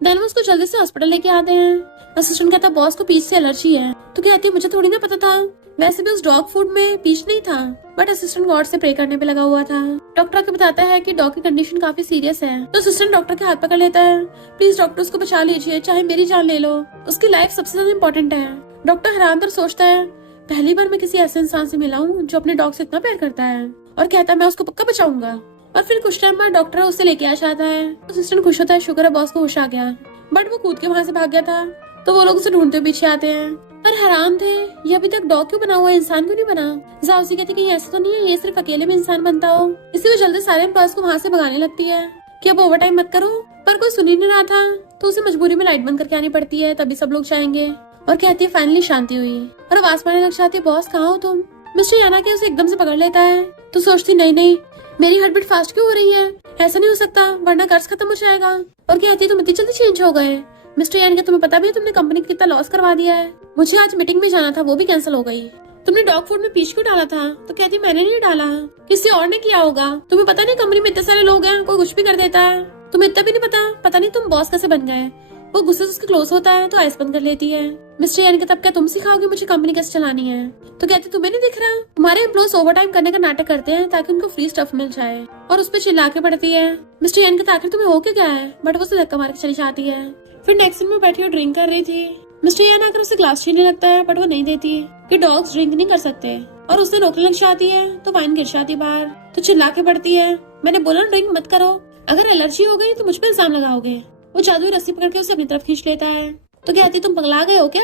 देन वो उसको जल्दी से हॉस्पिटल लेके आते हैं। असिस्टेंट कहता है बॉस को पीच से एलर्जी है। तो कहती है मुझे थोड़ी ना पता था, वैसे भी उस डॉग फूड में पीच नहीं था, बट असिस्टेंट गॉड से प्रे करने पे लगा हुआ था। डॉक्टर आके बताता है कि डॉग की कंडीशन काफी सीरियस है। तो असिस्टेंट डॉक्टर के हाथ पकड़ लेता है प्लीज डॉक्टर उसको बचा लीजिए, चाहे मेरी जान ले लो, उसकी लाइफ सबसे ज्यादा इम्पोर्टेंट है। डॉक्टर हैरान तर सोचता है पहली बार मैं किसी ऐसे इंसान से मिला हूँ जो अपने डॉग से इतना प्यार करता है, और कहता है मैं उसको पक्का बचाऊंगा। और फिर कुछ टाइम बाद डॉक्टर उसे लेके आ जाता है। असिस्टेंट खुश होता है शुक्र है बॉस को होश आ गया, बट वो कूद के वहाँ से भाग गया था। तो वो लोग उसे ढूंढते पीछे आते हैं और हैरान थे ये अभी तक डॉग क्यों बना हुआ है, इंसान क्यों नहीं बना। जाओजी कहती कि ऐसा तो नहीं है ये सिर्फ अकेले में इंसान बनता हो। इसी वो जल्दी सारे एम्प्लॉयज को वहाँ से भगाने लगती है कि अब ओवर टाइम मत करो, पर कोई सुन ही नहीं रहा था तो उसे मजबूरी में लाइट बंद करके आनी पड़ती है, तभी सब लोग जाएंगे। और कहती है फाइनली शांति हुई और आवाज मारने लग जाती है बॉस कहाँ हो तुम। मिस्टर याना के उसे एकदम से पकड़ लेता है। तो सोचती नहीं मेरी हार्ट बीट फास्ट क्यों हो रही है, ऐसा नहीं हो सकता वरना कर्ज खत्म हो जाएगा। और कहती है तुम इतनी जल्दी चेंज हो गए। मिस्टर यान तुम्हें पता भी है तुमने कंपनी को कितना लॉस करवा दिया है। मुझे आज मीटिंग में जाना था वो भी कैंसिल हो गई। तुमने डॉग फूड में पीच क्यों डाला था? तो कहती मैंने नहीं डाला, किसी और ने किया होगा। तुम्हें पता नहीं कंपनी में इतने सारे लोग हैं, कोई कुछ भी कर देता है, तुम्हें इतना भी नहीं पता नहीं तुम बॉस कैसे बन गए। वो गुस्से से उसके क्लोज होता है तो आइस बंद कर लेती है। मिस्टर यान तब क्या तुम सिखाओगे मुझे कंपनी कैसे चलानी है? तो कहती तुम्हें नहीं दिख रहा हमारे एम्प्लॉयज ओवर टाइम करने का नाटक करते हैं ताकि उनको फ्री स्टफ मिल जाए, और उस पर चिल्ला के पड़ती है। मिस्टर यान आखिर तुम्हें हो क्या गया है, बट वो उसे धक्का मार के चली जाती है। फिर नेक्स्ट दिन में बैठी और ड्रिंक कर रही थी। मिस्टर यान आकर उसे ग्लास छीनने लगता है, बट वो नहीं देती कि डॉग्स ड्रिंक नहीं कर सकते, और उसे रोकने लग जाती है तो वाइन गिर जाती बाहर। तो चिल्ला के पड़ती है मैंने बोला ड्रिंक मत करो, अगर एलर्जी हो गई तो मुझ पर इल्जाम लगाओगे। वो जादुई रस्सी पकड़ के उसे अपनी तरफ खींच लेता है। तो कहती तुम पगला गए हो क्या?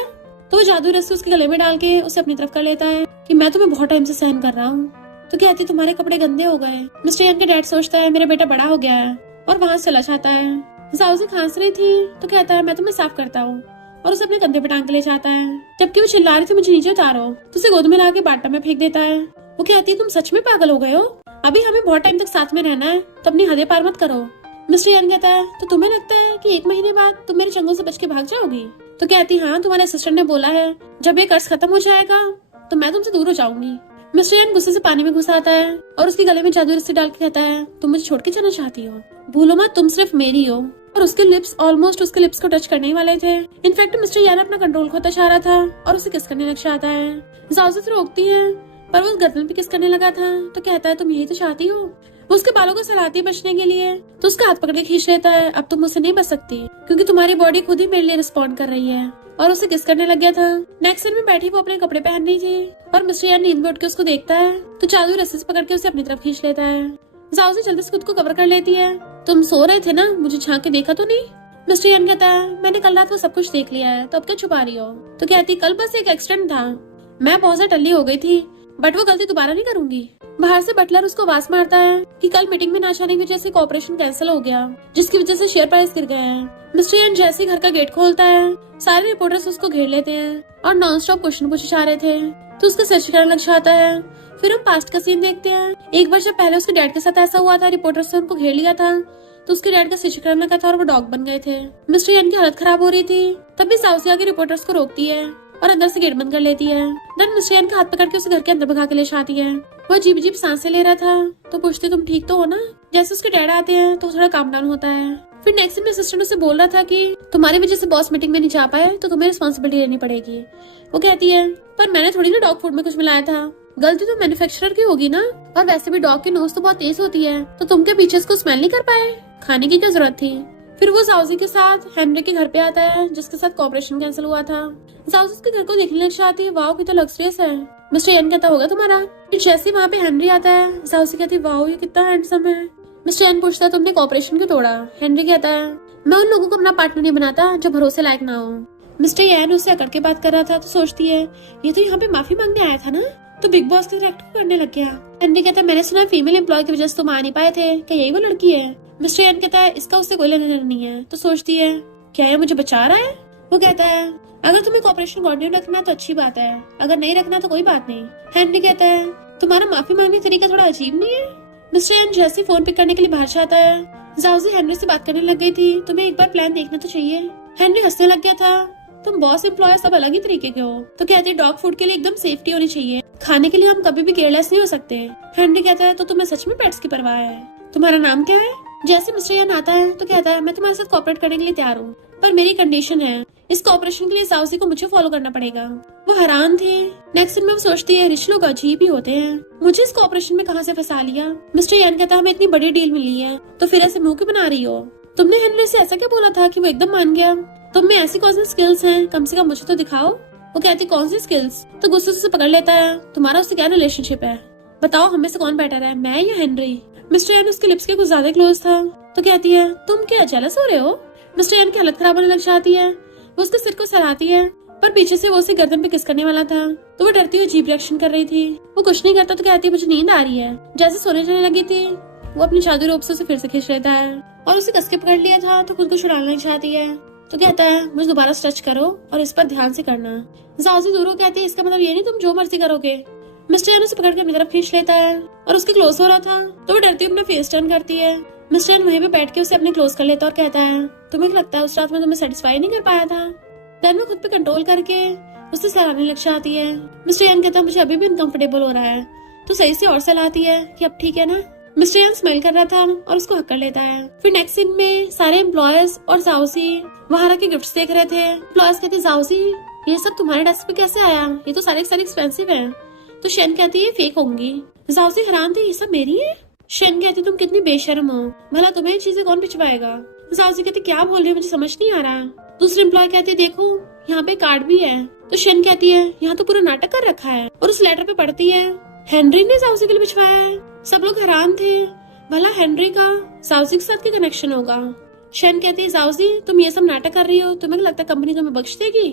तो वो जादुई रस्सी उसके गले में डाल के उसे अपनी तरफ कर लेता है कि मैं तुम्हें बहुत टाइम से सहन कर रहा हूँ। तो कहती तुम्हारे कपड़े गंदे हो गए। मिस्टर यान के डैड सोचता है मेरा बेटा बड़ा हो गया है और वहाँ से चला जाता है। जाओजी खांस रही थी तो कहता है मैं तुम्हें साफ करता हूँ, और उसे अपने कंधे पे टांग के ले जाता है। जबकि वो चिल्ला रही थी मुझे नीचे उतारो, तो उसे गोद में ला के बाटम में फेंक देता है। वो कहती है तुम सच में पागल हो गए हो, अभी हमें बहुत टाइम तक साथ में रहना है तो अपनी हदें पार मत करो। मिस्टर यान कहता है तो तुम्हें लगता है कि 1 महीने बाद तुम मेरे चंगुल से बच के भाग जाओगी? तो कहती हाँ तुम्हारे असिस्टेंट ने बोला है जब ये कर्ज खत्म हो जाएगा तो मैं तुमसे दूर हो जाऊंगी। मिस्टर यान गुस्से से पानी में घुस आता है और उसके गले में जादुई रस्सी डाल के कहता है तुम मुझे छोड़ के जाना चाहती हो, भूलो मत तुम सिर्फ मेरी हो। और उसके लिप्स ऑलमोस्ट उसके लिप्स को टच करने ही वाले थे। इनफैक्ट मिस्टर यान अपना कंट्रोल खोता चाह रहा था और उसे किस करने लग जाता है। जाओजी से रोकती है पर वो गर्दन पे किस करने लगा था। तो कहता है तुम यही तो चाहती हो। वो उसके बालों को सलाती है बचने के लिए, तो उसका हाथ पकड़ के खींच लेता है अब तुम मुझसे नहीं बच सकती क्योंकि तुम्हारी बॉडी खुद ही मेरे लिए रिस्पॉन्ड कर रही है, और उसे किस करने लग गया था। नेक्स्ट सीन में बैठी वो अपने कपड़े पहन रही थी और मिस्टर यान नींद में उठ के उसको देखता है तो जादुई रस्सी से पकड़ के उसे अपनी तरफ खींच लेता है। जाओजी जल्दी से खुद को कवर कर लेती है। तुम सो रहे थे ना, मुझे झांक के देखा तो नहीं? मिस्टर यान कहता है मैंने कल रात वो सब कुछ देख लिया है तो अब क्या छुपा रही हो? तो कहती कल बस एक एक्सीडेंट था, मैं बहुत ज्यादा टल्ली हो गई थी, बट वो गलती दोबारा नहीं करूंगी। बाहर से बटलर उसको आवाज मारता है कि कल मीटिंग में ना जाने की वजह से ऑपरेशन कैंसिल हो गया जिसकी वजह से शेयर प्राइस गिर गए हैं। मिस्टर यान जैसे ही घर का गेट खोलता है सारे रिपोर्टर्स उसको घेर लेते हैं और नॉन स्टॉप क्वेश्चन पूछे जा रहे थे, तो उसका सर्च करने लग जाता है। फिर हम पास्ट का सीन देखते हैं। एक बार जब पहले उसके डैड के साथ ऐसा हुआ था, रिपोर्टर्स ने उनको घेर लिया था तो उसके डैड का स्टिच करने लगा था और वो डॉग बन गए थे। मिस्टर यान की हालत खराब हो रही थी, तभी जाओजी आके रिपोर्टर्स को रोकती है और अंदर से गेट बंद कर लेती है। देन मिस्टर यान का हाथ पकड़ के उसे घर के अंदर भगा के ले जाती है। वो अजीब अजीब सांसें ले रहा था तो पूछते तुम ठीक तो हो ना? जैसे उसके डैड आते हैं तो थोड़ा काम डाउन होता है। फिर नेक्स्ट दिन में असिस्टेंट उसे बोल रहा था कि तुम्हारी वजह से बॉस मीटिंग में नहीं जा पाए तो तुम्हें रिस्पॉन्सिबिलिटी लेनी पड़ेगी। वो कहती है पर मैंने थोड़ी ना डॉग फूड में कुछ मिलाया था, गलती तो मैन्युफैक्चरर की होगी ना, और वैसे भी डॉग की नोज तो बहुत तेज होती है तो तुम के पीछे इसको स्मेल नहीं कर पाए? खाने की क्या जरूरत थी। फिर वो जाउजी के साथ हेनरी के घर पे आता है जिसके साथ कॉपरेशन कैंसिल हुआ था। जाउजी उसके घर को देखने लग जाती है, वाओ कितना लग्जरियस है। मिस्टर यन कहता होगा तुम्हारा। फिर जैसे वहाँ पे हेनरी आता है, जाउजी कहती है वाओ ये कितना हैंडसम है। मिस्टर यन पूछता है तुमने कॉपरेशन क्यों तोड़ा। हेनरी कहता है मैं उन लोगों को अपना पार्टनर नहीं बनाता जो भरोसे लायक ना हो। मिस्टर यन उससे अकड़ के बात कर रहा था तो सोचती है ये तो यहाँ पे माफी मांगने आया था ना, तो बिग बॉस के एक्ट करने लग गया। हेनरी कहता है मैंने सुना फीमेल एम्प्लॉय की वजह से तुम आ नहीं पाए थे, क्या यही वो लड़की है। मिस्टर यन कहता है इसका उससे कोई लेना देना नहीं है। तो सोचती है क्या ये मुझे बचा रहा है। वो कहता है अगर तुम्हें कॉपरेशन कंटिन्यू रखना तो अच्छी बात है, अगर नहीं रखना तो कोई बात नहीं। हेनरी कहता है तुम्हारा माफी मांगने का तरीका थोड़ा अजीब नहीं है। मिस्टर यन जैसे फोन पिक करने के लिए बाहर से आता है। जाउजी हेनरी से बात करने लग गई थी, तुम्हें एक बार प्लान देखना तो चाहिए। हेनरी हंसने लग गया था, तुम बॉस एम्प्लॉय सब अलग ही तरीके के हो। तो कहते डॉग फूड के लिए एकदम सेफ्टी होनी चाहिए, खाने के लिए हम कभी भी केयरलेस नहीं हो सकते। हेनरी कहता है तो तुम्हें सच में पेट्स की परवाह है, तुम्हारा नाम क्या है। जैसे मिस्टर यन आता है तो कहता है मैं तुम्हारे साथ कोऑपरेट करने के लिए तैयार हूँ, पर मेरी कंडीशन है, इस कोऑपरेशन के लिए जाउजी को मुझे फॉलो करना पड़ेगा। वो हैरान थे। नेक्स्ट दिन में वो सोचती है रिच लोग अजीब ही होते हैं, मुझे इस कोऑपरेशन में कहाँ से फंसा लिया। मिस्टर यन कहता है हमें इतनी बड़ी डील मिली है तो फिर ऐसे मुंह क्यों बना रही हो। तुमने हेनरी से ऐसा क्या बोला था कि वो एकदम मान गया। तुम में ऐसी कौन सी स्किल्स हैं, कम से कम मुझे तो दिखाओ। वो कहती कौन सी स्किल्स। तो गुस्से से पकड़ लेता है तुम्हारा उससे क्या रिलेशनशिप है, बताओ हमें से कौन बेटर है, मैं या हेनरी। मिस्टर यन उसके लिप्स के कुछ ज्यादा क्लोज था। तो कहती है तुम क्या जेलस हो रहे हो। मिस्टर यन की हालत खराब होने लग जाती है। वो उसके सिर को सहलाती है पर पीछे से वो उसे गर्दन पे किस करने वाला था, तो वो डरती हुई अजीब रिएक्शन कर रही थी। वो कुछ नहीं करता तो कहती है मुझे नींद आ रही है। जैसे सोने जाने लगी थी वो अपनी जादुई रोप से उसे फिर से खींच लेता है और उसे कस के पकड़ लिया था तो खुद को छुड़ाना चाहती है। तो कहता है मुझे दोबारा टच करो और इस पर ध्यान से करना। जाउजी दूर कहती है इसका मतलब ये नहीं तुम जो मर्जी करोगे। मिस्टर यन उसे पकड़ के अपनी तरफ खींच लेता है और उसके क्लोज हो रहा था तो वो डरती हुई अपना फेस टर्न करती है। मिस्टर यन वहीं पे बैठ के उसे अपने क्लोज कर लेता और कहता है तुम्हें लगता है उस रात में तुम्हें सेटिस्फाई नहीं कर पाया था। डर में खुद पे कंट्रोल करके उसे सहलाने लग जाती है। मिस्टर यन कहता है मुझे अभी भी अनकंफर्टेबल हो रहा है। तो सही से और सहलाती है कि अब ठीक है ना। मिस्टर यन स्मेल कर रहा था और उसको हक कर लेता है। फिर नेक्स्ट सीन में सारे एम्प्लॉयज और जाउजी वहां के गिफ्ट्स देख रहे थे। एम्प्लॉयज कहते जाउजी ये सब तुम्हारे डेस्क पे कैसे आया, ये तो सारे एक्सपेंसिव है। तो शेन कहती है फेक होंगी। जाउजी हैरान थे ये सब मेरी है। शेन कहती तुम कितनी बेशर्म हो, भला तुम्हें चीजें कौन भिजवाएगा। जाउजी कहती क्या बोल रही है मुझे समझ नहीं आ रहा। दूसरे एम्प्लॉय कहते देखो यहाँ पे कार्ड भी है। तो शेन कहती है यहाँ तो पूरा नाटक कर रखा है और उस लेटर पे पढ़ती है हेनरी ने जाउजी के लिए भिजवाया है। सब लोग हैरान थे, भला हेनरी का जाउजी के साथ क्या कनेक्शन होगा। शेन कहती है जाउजी तुम ये सब नाटक कर रही हो, तुम्हें लगता है कंपनी तुम्हें बख्श देगी।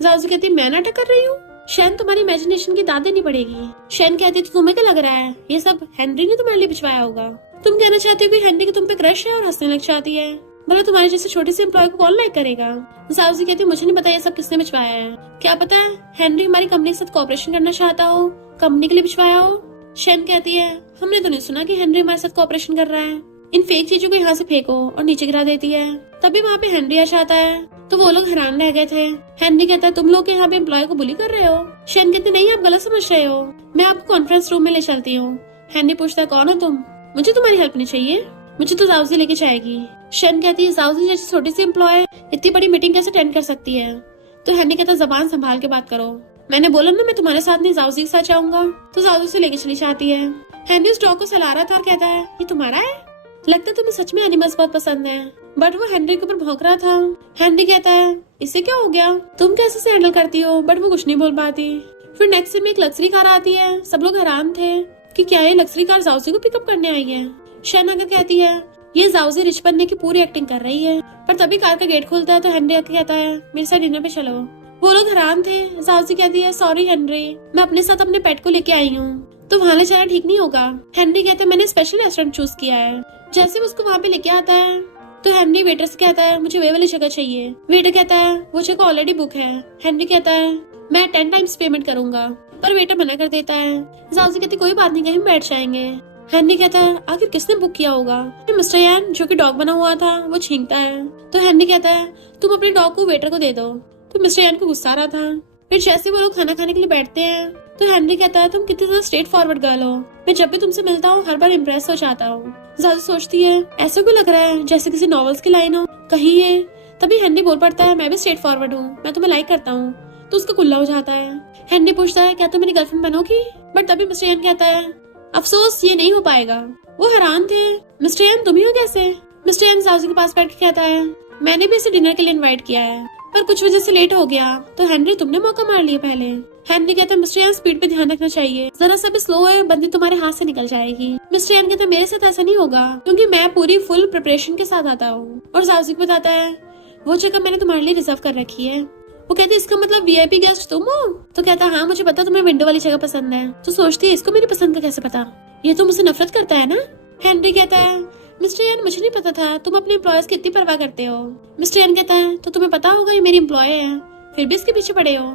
जाउजी कहती मैं नाटक कर रही हूँ, शेन तुम्हारी इमेजिनेशन की दाद देनी पड़ेगी। शेन कहती तो तुम्हें क्या लग रहा है ये सब हेनरी ने तुम्हारे लिए भिजवाया होगा। तुम कहना चाहती हो कि हेनरी की तुम पे क्रश है और हंसने लग जाती है, भला तुम्हारे जैसे छोटे से एम्प्लॉय को कौन लाइक करेगा। जाउजी कहती मुझे नहीं पता ये सब किसने भिजवाया है, क्या पता है हेनरी हमारी कंपनी के साथ कोऑपरेशन करना चाहता हो, कंपनी के लिए भिजवाया हो। शेन कहती है हमने तो नहीं सुना कि हेनरी हमारे साथ कोऑपरेशन कर रहा है, इन फेक चीजों को यहाँ से फेंको और नीचे गिरा देती है। तभी वहाँ पे हेनरी आ जाता है तो वो लोग हैरान रह गए थे। हेनरी कहता है तुम लोग यहाँ पे एम्प्लॉय को बुली कर रहे हो। शेन कहते नहीं आप गलत समझ रहे हो, मैं आपको कॉन्फ्रेंस रूम में ले चलती हूँ। हेनरी पूछता है कौन हो तुम, मुझे तुम्हारी हेल्प नहीं चाहिए, मुझे तो जाउजी लेके जाएगी। शेन कहती है जाउजी जैसी छोटी सी एम्प्लॉय इतनी बड़ी मीटिंग कैसे अटेंड कर सकती है। तो हेनरी कहता है जबान संभाल के बात करो, मैंने बोला ना मैं तुम्हारे साथ नहीं जाउजी के साथ जाऊंगा। तो जाउजी से लेके चली जाती है। हेनरी उस डॉग को सहला रहा था और कहता है ये तुम्हारा है, लगता है तुम्हें सच में एनिमल्स बहुत पसंद है। बट वो हेनरी के ऊपर भौंक रहा था। हेनरी कहता है इससे क्या हो गया, तुम कैसे से हैंडल करती हो, बट वो कुछ नहीं बोल पाती। फिर नेक्स्ट सीन में एक लग्जरी कार आती है। सब लोग हैरान थे कि क्या ये लग्जरी कार जाउजी को पिकअप करने आई है। शेन आकर कहती है ये जाउजी रिच बनने की पूरी एक्टिंग कर रही है। पर तभी कार का गेट खुलता है तो हेनरी आकर कहता है मेरे साथ डिनर पे चलो। वो लोग हैरान थे। जाउजी कहती है सॉरी हेनरी, मैं अपने साथ अपने पेट को लेके आई हूँ, तो वहाँ ले जाना ठीक नहीं होगा। हेनरी कहते हैं मैंने स्पेशल रेस्टोरेंट चूज किया है। जैसे उसको वहाँ पे लेके आता है तो हेनरी वेटर से कहता है मुझे वे वाली जगह चाहिए। वेटर कहता है वो जगह ऑलरेडी बुक है। हेनरी कहता है मैं 10 टाइम्स पेमेंट करूंगा, पर वेटर मना कर देता है। जाउजी कहती कोई बात नहीं कहीं बैठ जाएंगे। हेनरी कहता है आखिर किसने बुक किया होगा। मिस्टर यन जो कि डॉग बना हुआ था वो छींकता है। तो हेनरी कहता है तुम अपने डॉग को वेटर को दे दो। तो मिस्टर यन को गुस्सा आ रहा था। फिर जैसे वो लोग खाना खाने के लिए बैठते हैं तो हेनरी कहता है तुम कितनी ज्यादा स्ट्रेट फॉरवर्ड गर्ल हो, मैं जब भी तुमसे मिलता हूँ हर बार इम्प्रेस हो जाता हूँ। जाउजी सोचती है ऐसा क्यों लग रहा है जैसे किसी नॉवेल्स की लाइन हो कहीं ये। तभी हेनरी बोल पड़ता है मैं भी स्ट्रेट फॉरवर्ड हूँ, मैं तुम्हें लाइक करता हूँ। तो उसका कुल्ला हो जाता है। हेनरी पूछता है क्या तुम मेरी गर्लफ्रेंड बनोगी, बट तभी मिस्टर यन कहता है अफसोस ये नहीं हो पाएगा। वो हैरान थे। मिस्टर यन तुम ही हो कैसे। मिस्टर यान जाओजी के पास बैठ के कहता है, मैंने भी इसे डिनर के लिए इनवाइट किया है, पर कुछ वजह से लेट हो गया, तो हेनरी तुमने मौका मार लिया पहले। हेनरी कहता है, मिस्टर यान स्पीड पे ध्यान रखना चाहिए, जरा सा भी स्लो है बंदी तुम्हारे हाथ से निकल जाएगी। मिस्टर यान कहता है, मेरे साथ ऐसा नहीं होगा, क्योंकि मैं पूरी फुल प्रिपरेशन के साथ आता हूँ। और जाओजी को बताता है, वो जगह मैंने तुम्हारे लिए रिजर्व कर रखी है। वो कहती है, इसका मतलब वीआईपी गेस्ट तुम हो? तो कहता है, हाँ मुझे पता तुम्हें विंडो वाली जगह पसंद है। तो सोचती है, इसको मेरी पसंद का कैसे पता, ये तो मुझसे नफरत करता है ना। हेनरी कहता है, मिस्टर यान मुझे नहीं पता था तुम अपने एम्प्लॉयज की इतनी परवाह करते हो। मिस्टर यान कहता है, तो तुम्हें पता होगा ये मेरी एम्प्लॉय है, फिर भी इसके पीछे पड़े हो।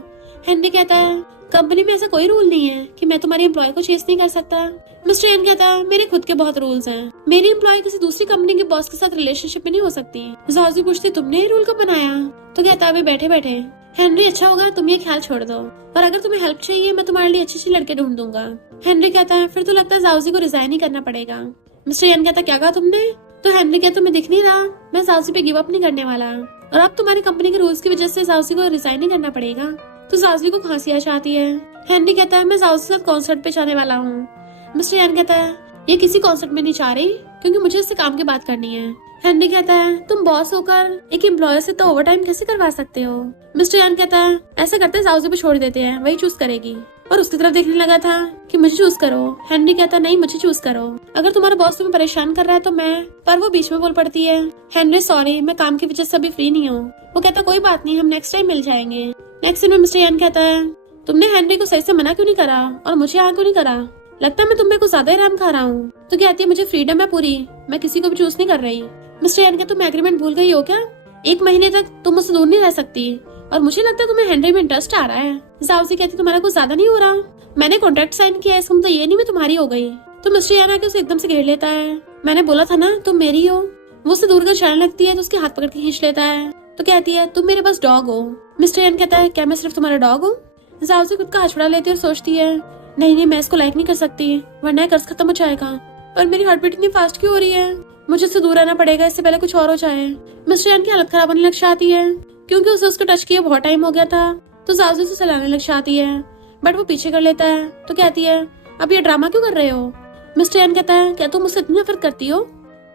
हेनरी कहता है, कंपनी में ऐसा कोई रूल नहीं है कि मैं तुम्हारी एम्प्लॉय को चेस नहीं कर सकता। मिस्टर यान कहता है, मेरे खुद के बहुत रूल्स हैं, मेरी एम्प्लॉय किसी दूसरी कंपनी के बॉस के साथ रिलेशनशिप में नहीं हो सकती। जाओजी पूछती, तुमने ये रूल कब बनाया? तो कहता है, अभी बैठे बैठे। हेनरी, अच्छा होगा तुम ये ख्याल छोड़ दो, और अगर तुम्हें हेल्प चाहिए मैं तुम्हारे लिए अच्छे लड़के ढूंढ दूंगा। हेनरी कहता है, फिर तो लगता है जाओजी को रिजाइन ही करना पड़ेगा। मिस्टर यान कहता है, क्या कहा तुमने? तो हेनरी कहता है, मैं दिख नहीं रहा, मैं जाओजी पे गिव अप नहीं करने वाला, और अब तुम्हारी कंपनी के रूल्स की वजह से जाओजी को रिजाइन नहीं करना पड़ेगा। तो जाओजी को खांसी आ जाती है। हेनरी कहता है, मैं जाओजी के साथ कॉन्सर्ट पे जाने वाला हूँ। मिस्टर यान कहता है, ये किसी कॉन्सर्ट में नहीं जा रही, क्योंकि मुझे इससे काम की बात करनी है। हेनरी कहता है, तुम बॉस होकर एक एम्प्लॉयर से तो ओवर टाइम कैसे करवा सकते हो? मिस्टर यान कहता है, ऐसा करते हैं जाओजी पे छोड़ देते हैं, वही चूज करेगी। और उसकी तरफ देखने लगा था कि मुझे चूज करो। हेनरी कहता है, नहीं मुझे चूज करो, अगर तुम्हारा बॉस तुम्हें परेशान कर रहा है तो मैं। पर वो बीच में बोल पड़ती है, हेनरी सॉरी, मैं काम की वजह से अभी फ्री नहीं हूँ। वो कहता, कोई बात नहीं, हम नेक्स्ट टाइम मिल जाएंगे। नेक्स्ट दिन में मिस्टर यान कहता है, तुमने हेनरी को सही से मना क्यों नहीं करा, और मुझे यहाँ क्यों नहीं करा? लगता है मैं तुम्हें कुछ ज्यादा ही राम खा रहा हूँ। तो कहती है, मुझे फ्रीडम है पूरी, मैं किसी को भी चूज नहीं कर रही। मिस्टर यान कहता, तुम एग्रीमेंट भूल गई हो क्या? 1 महीने तक तुम मुझसे दूर नहीं रह सकती, और मुझे लगता है तुम्हें हेनरी में इंटरेस्ट आ रहा है। जाओजी कहती, तुम्हारा कुछ ज्यादा नहीं हो रहा, मैंने कॉन्ट्रैक्ट साइन किया है, इसका मतलब ये नहीं मैं तुम्हारी हो गई। तो मिस्टर यान आके उसे एकदम से घेर लेता है, मैंने बोला था ना तुम मेरी हो। वो उससे दूर कर चलने लगती है तो उसके हाथ पकड़ के खींच लेता है। तो कहती है, तुम मेरे पास डॉग हो। मिस्टर यान कहता है, क्या मैं सिर्फ तुम्हारा डॉग हूँ? जाओजी खुद का हाथ छुड़ा लेती है और सोचती है, नहीं मैं इसको लाइक नहीं कर सकती, वरना कर्ज खत्म हो जाएगा। पर मेरी हार्ट बीट इतनी फास्ट क्यों हो रही है? मुझे इससे दूर रहना पड़ेगा, इससे पहले कुछ और हो जाए। मिस्टर यान की हालत खराब होने लग जाती है, क्योंकि उसे उसको टच किए बहुत टाइम हो गया था। तो जाओजी उसे चलाने लग जाती है, बट वो पीछे कर लेता है। तो कहती है, अब ये ड्रामा क्यों कर रहे हो? मिस्टर यान कहता है, क्या तुम मुझसे इतनी नफरत करती हो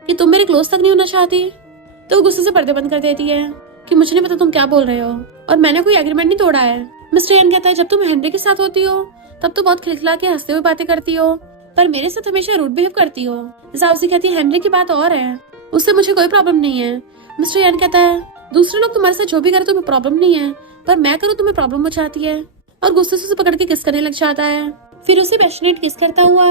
कि तुम मेरे क्लोज तक नहीं होना चाहती? तो वो गुस्से से पर्दे बंद कर देती है कि मुझे नहीं पता तुम क्या बोल रहे हो, और मैंने कोई एग्रीमेंट नहीं तोड़ा है। मिस्टर यान कहता है, जब तुम हेनरी के साथ होती हो तब तो बहुत खिलखिला के हंसते हुए बातें करती हो, पर मेरे साथ हमेशा रूड बिहेव करती हो। जाओजी कहती है, हेनरी की बात और है, उससे मुझे कोई प्रॉब्लम नहीं है। मिस्टर यान कहता है, दूसरे लोग तुम्हारे साथ जो भी करे तुम्हें प्रॉब्लम नहीं है, पर मैं करूँ तुम्हें प्रॉब्लम हो जाती है। और गुस्से से उसे पकड़ के किस करने लग जाता है। फिर उसे पैशनेट किस करता हुआ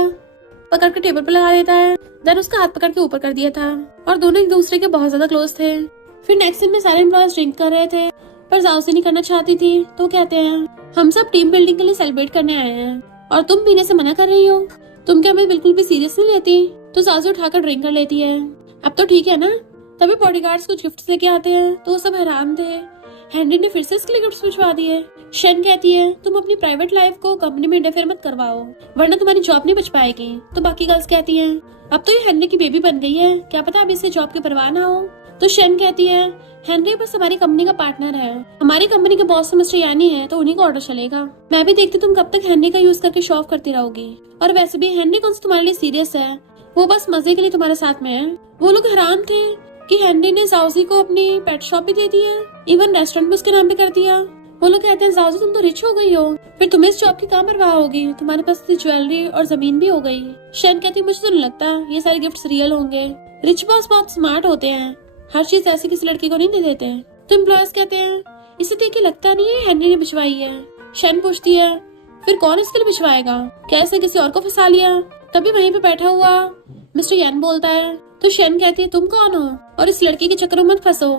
पकड़ के टेबल पर लगा देता है। देन उसका हाथ पकड़ के ऊपर कर दिया था, और दोनों एक दूसरे के बहुत ज्यादा क्लोज थे। फिर नेक्स्ट दिन में सारे एम्प्लॉयज ड्रिंक कर रहे थे, पर जाओजी नहीं करना चाहती थी। तो कहते हैं, हम सब टीम बिल्डिंग के लिए सेलिब्रेट करने आए हैं, और तुम पीने से मना कर रही हो, तुम क्या हमें बिल्कुल भी सीरियस नहीं लेती? तो जाओजी उठाकर ड्रिंक कर लेती है। अब तो ठीक है ना? तभी बॉडीगार्ड्स कुछ गिफ्ट्स लेके आते हैं, तो वो सब हैरान थे। हेनरी ने फिर से इसके लिए गिफ्ट्स भिजवा दिए। शन कहती है, तुम अपनी प्राइवेट लाइफ को कंपनी में इंटरफेयर मत करवाओ, वरना तुम्हारी जॉब नहीं बच पाएगी। तो बाकी गर्ल्स कहती हैं, अब तो ये हेनरी की बेबी बन गई है, क्या पता अब इसे जॉब की परवाह ना हो। तो शन कहती है, हेनरी बस हमारी कंपनी का पार्टनर है, हमारी कंपनी के बॉस तो मिस्टर यानी है, तो उन्हीं को ऑर्डर चलेगा। मैं भी देखती तुम कब तक हेनरी का यूज करके शो ऑफ करती रहोगी, और वैसे भी हेनरी कौन सा तुम्हारे लिए सीरियस है, वो बस मजे के लिए तुम्हारे साथ में है। वो लोग हैरान थे कि हेनरी ने जाओजी को अपनी पेट शॉप भी दे दी है, इवन रेस्टोरेंट भी उसके नाम पे कर दिया। वो लोग कहते हैं, जाओजी तुम तो रिच हो गई हो, फिर तुम्हें इस जॉब की कहाँ परवाह होगी, तुम्हारे पास ज्वेलरी और जमीन भी हो गई। शन कहती, मुझे तो नहीं लगता ये सारे गिफ्ट्स रियल होंगे, रिच बॉस बहुत स्मार्ट होते हैं, हर चीज ऐसी किसी लड़की को नहीं दे देते। तो एम्प्लॉयज कहते हैं, इसे देख के लगता नहीं है हेनरी ने भिजवाई है। शन पूछती है, फिर कौन इसके लिए भिजवाएगा, क्या ऐसे किसी और को फंसा लिया? तभी वहीं पे बैठा हुआ मिस्टर यान बोलता है। तो शन कहती है, तुम कौन हो और इस लड़की के चक्कर में मत फंसो,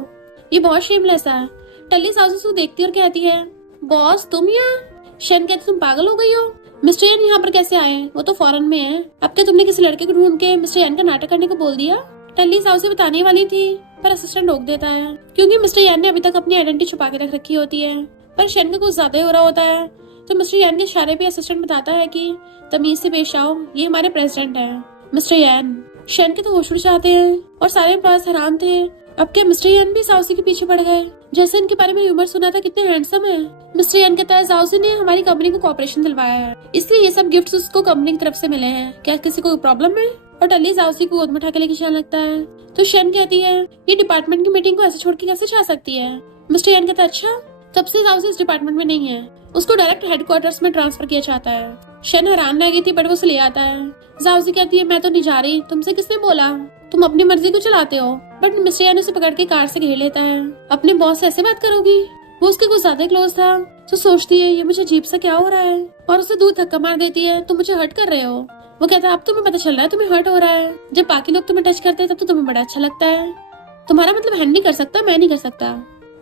ये बहुत शेमलेस है। टल्ली सासू को देखती और कहती है, बॉस तुम यहाँ? शन कहती, तुम पागल हो गई हो, मिस्टर यान यहाँ पर कैसे आए? वो तो फॉरेन में है। अब क्या तुमने किसी लड़के को ढूंढ के मिस्टर यान का नाटक करने को बोल दिया? टल्ली सासू बताने वाली थी, पर असिस्टेंट रोक देता है, क्योंकि मिस्टर यान ने अभी तक अपनी आइडेंटिटी छुपा के रख रखी होती है। पर शन का कुछ ज्यादा ही हो रहा होता है, तो मिस्टर यान के इशारे पे असिस्टेंट बताता है कि तमीज से पेश आओ, ये हमारे प्रेसिडेंट है मिस्टर यान। शन के तो होश उड़ जाते हैं, और सारे एम्प्लॉयज हैरान थे, अब क्या मिस्टर यान भी जाओजी के पीछे पड़ गए? जैसे इनके बारे में र्यूमर सुना था कितने हैंडसम है। मिस्टर यान कहता है, जाओजी ने हमारी कंपनी को कॉर्पोरेशन दिलवाया है, इसलिए ये सब गिफ्ट्स उसको कंपनी की तरफ से मिले हैं, क्या किसी को प्रॉब्लम है? और टल्ली जाओसी को गोद में उठा के लेके जाने लगता है। तो शन कहती है ये डिपार्टमेंट की मीटिंग को ऐसे छोड़ के कैसे जा सकती है। मिस्टर यान कहता है अच्छा, तब से जाओसी इस डिपार्टमेंट में नहीं है, उसको डायरेक्ट हेडक्वार्टर्स में ट्रांसफर किया जाता है। शन हैरान रह गई थी बट वो उसे ले आता है। जाओसी कहती है मैं तो नहीं जा रही, तुमसे किसने बोला, तुम अपनी मर्जी को चलाते हो। बट मिस्टर यान उसे पकड़ के कार से घेर लेता है। अपने बॉस से ऐसे बात करोगी, वो उसके कुछ ज्यादा क्लोज था। तो सोचती है ये मुझे अजीब सा क्या हो रहा है और उसे दूर धक्का मार देती है, तुम मुझे हर्ट कर रहे हो। वो कहता है अब तुम्हें पता चल रहा है तुम्हें हर्ट हो रहा है, जब बाकी लोग तुम्हें टच करते हैं तब तो तुम्हें बड़ा अच्छा लगता है, तुम्हारा मतलब हैंड नहीं कर सकता, मैं नहीं कर सकता।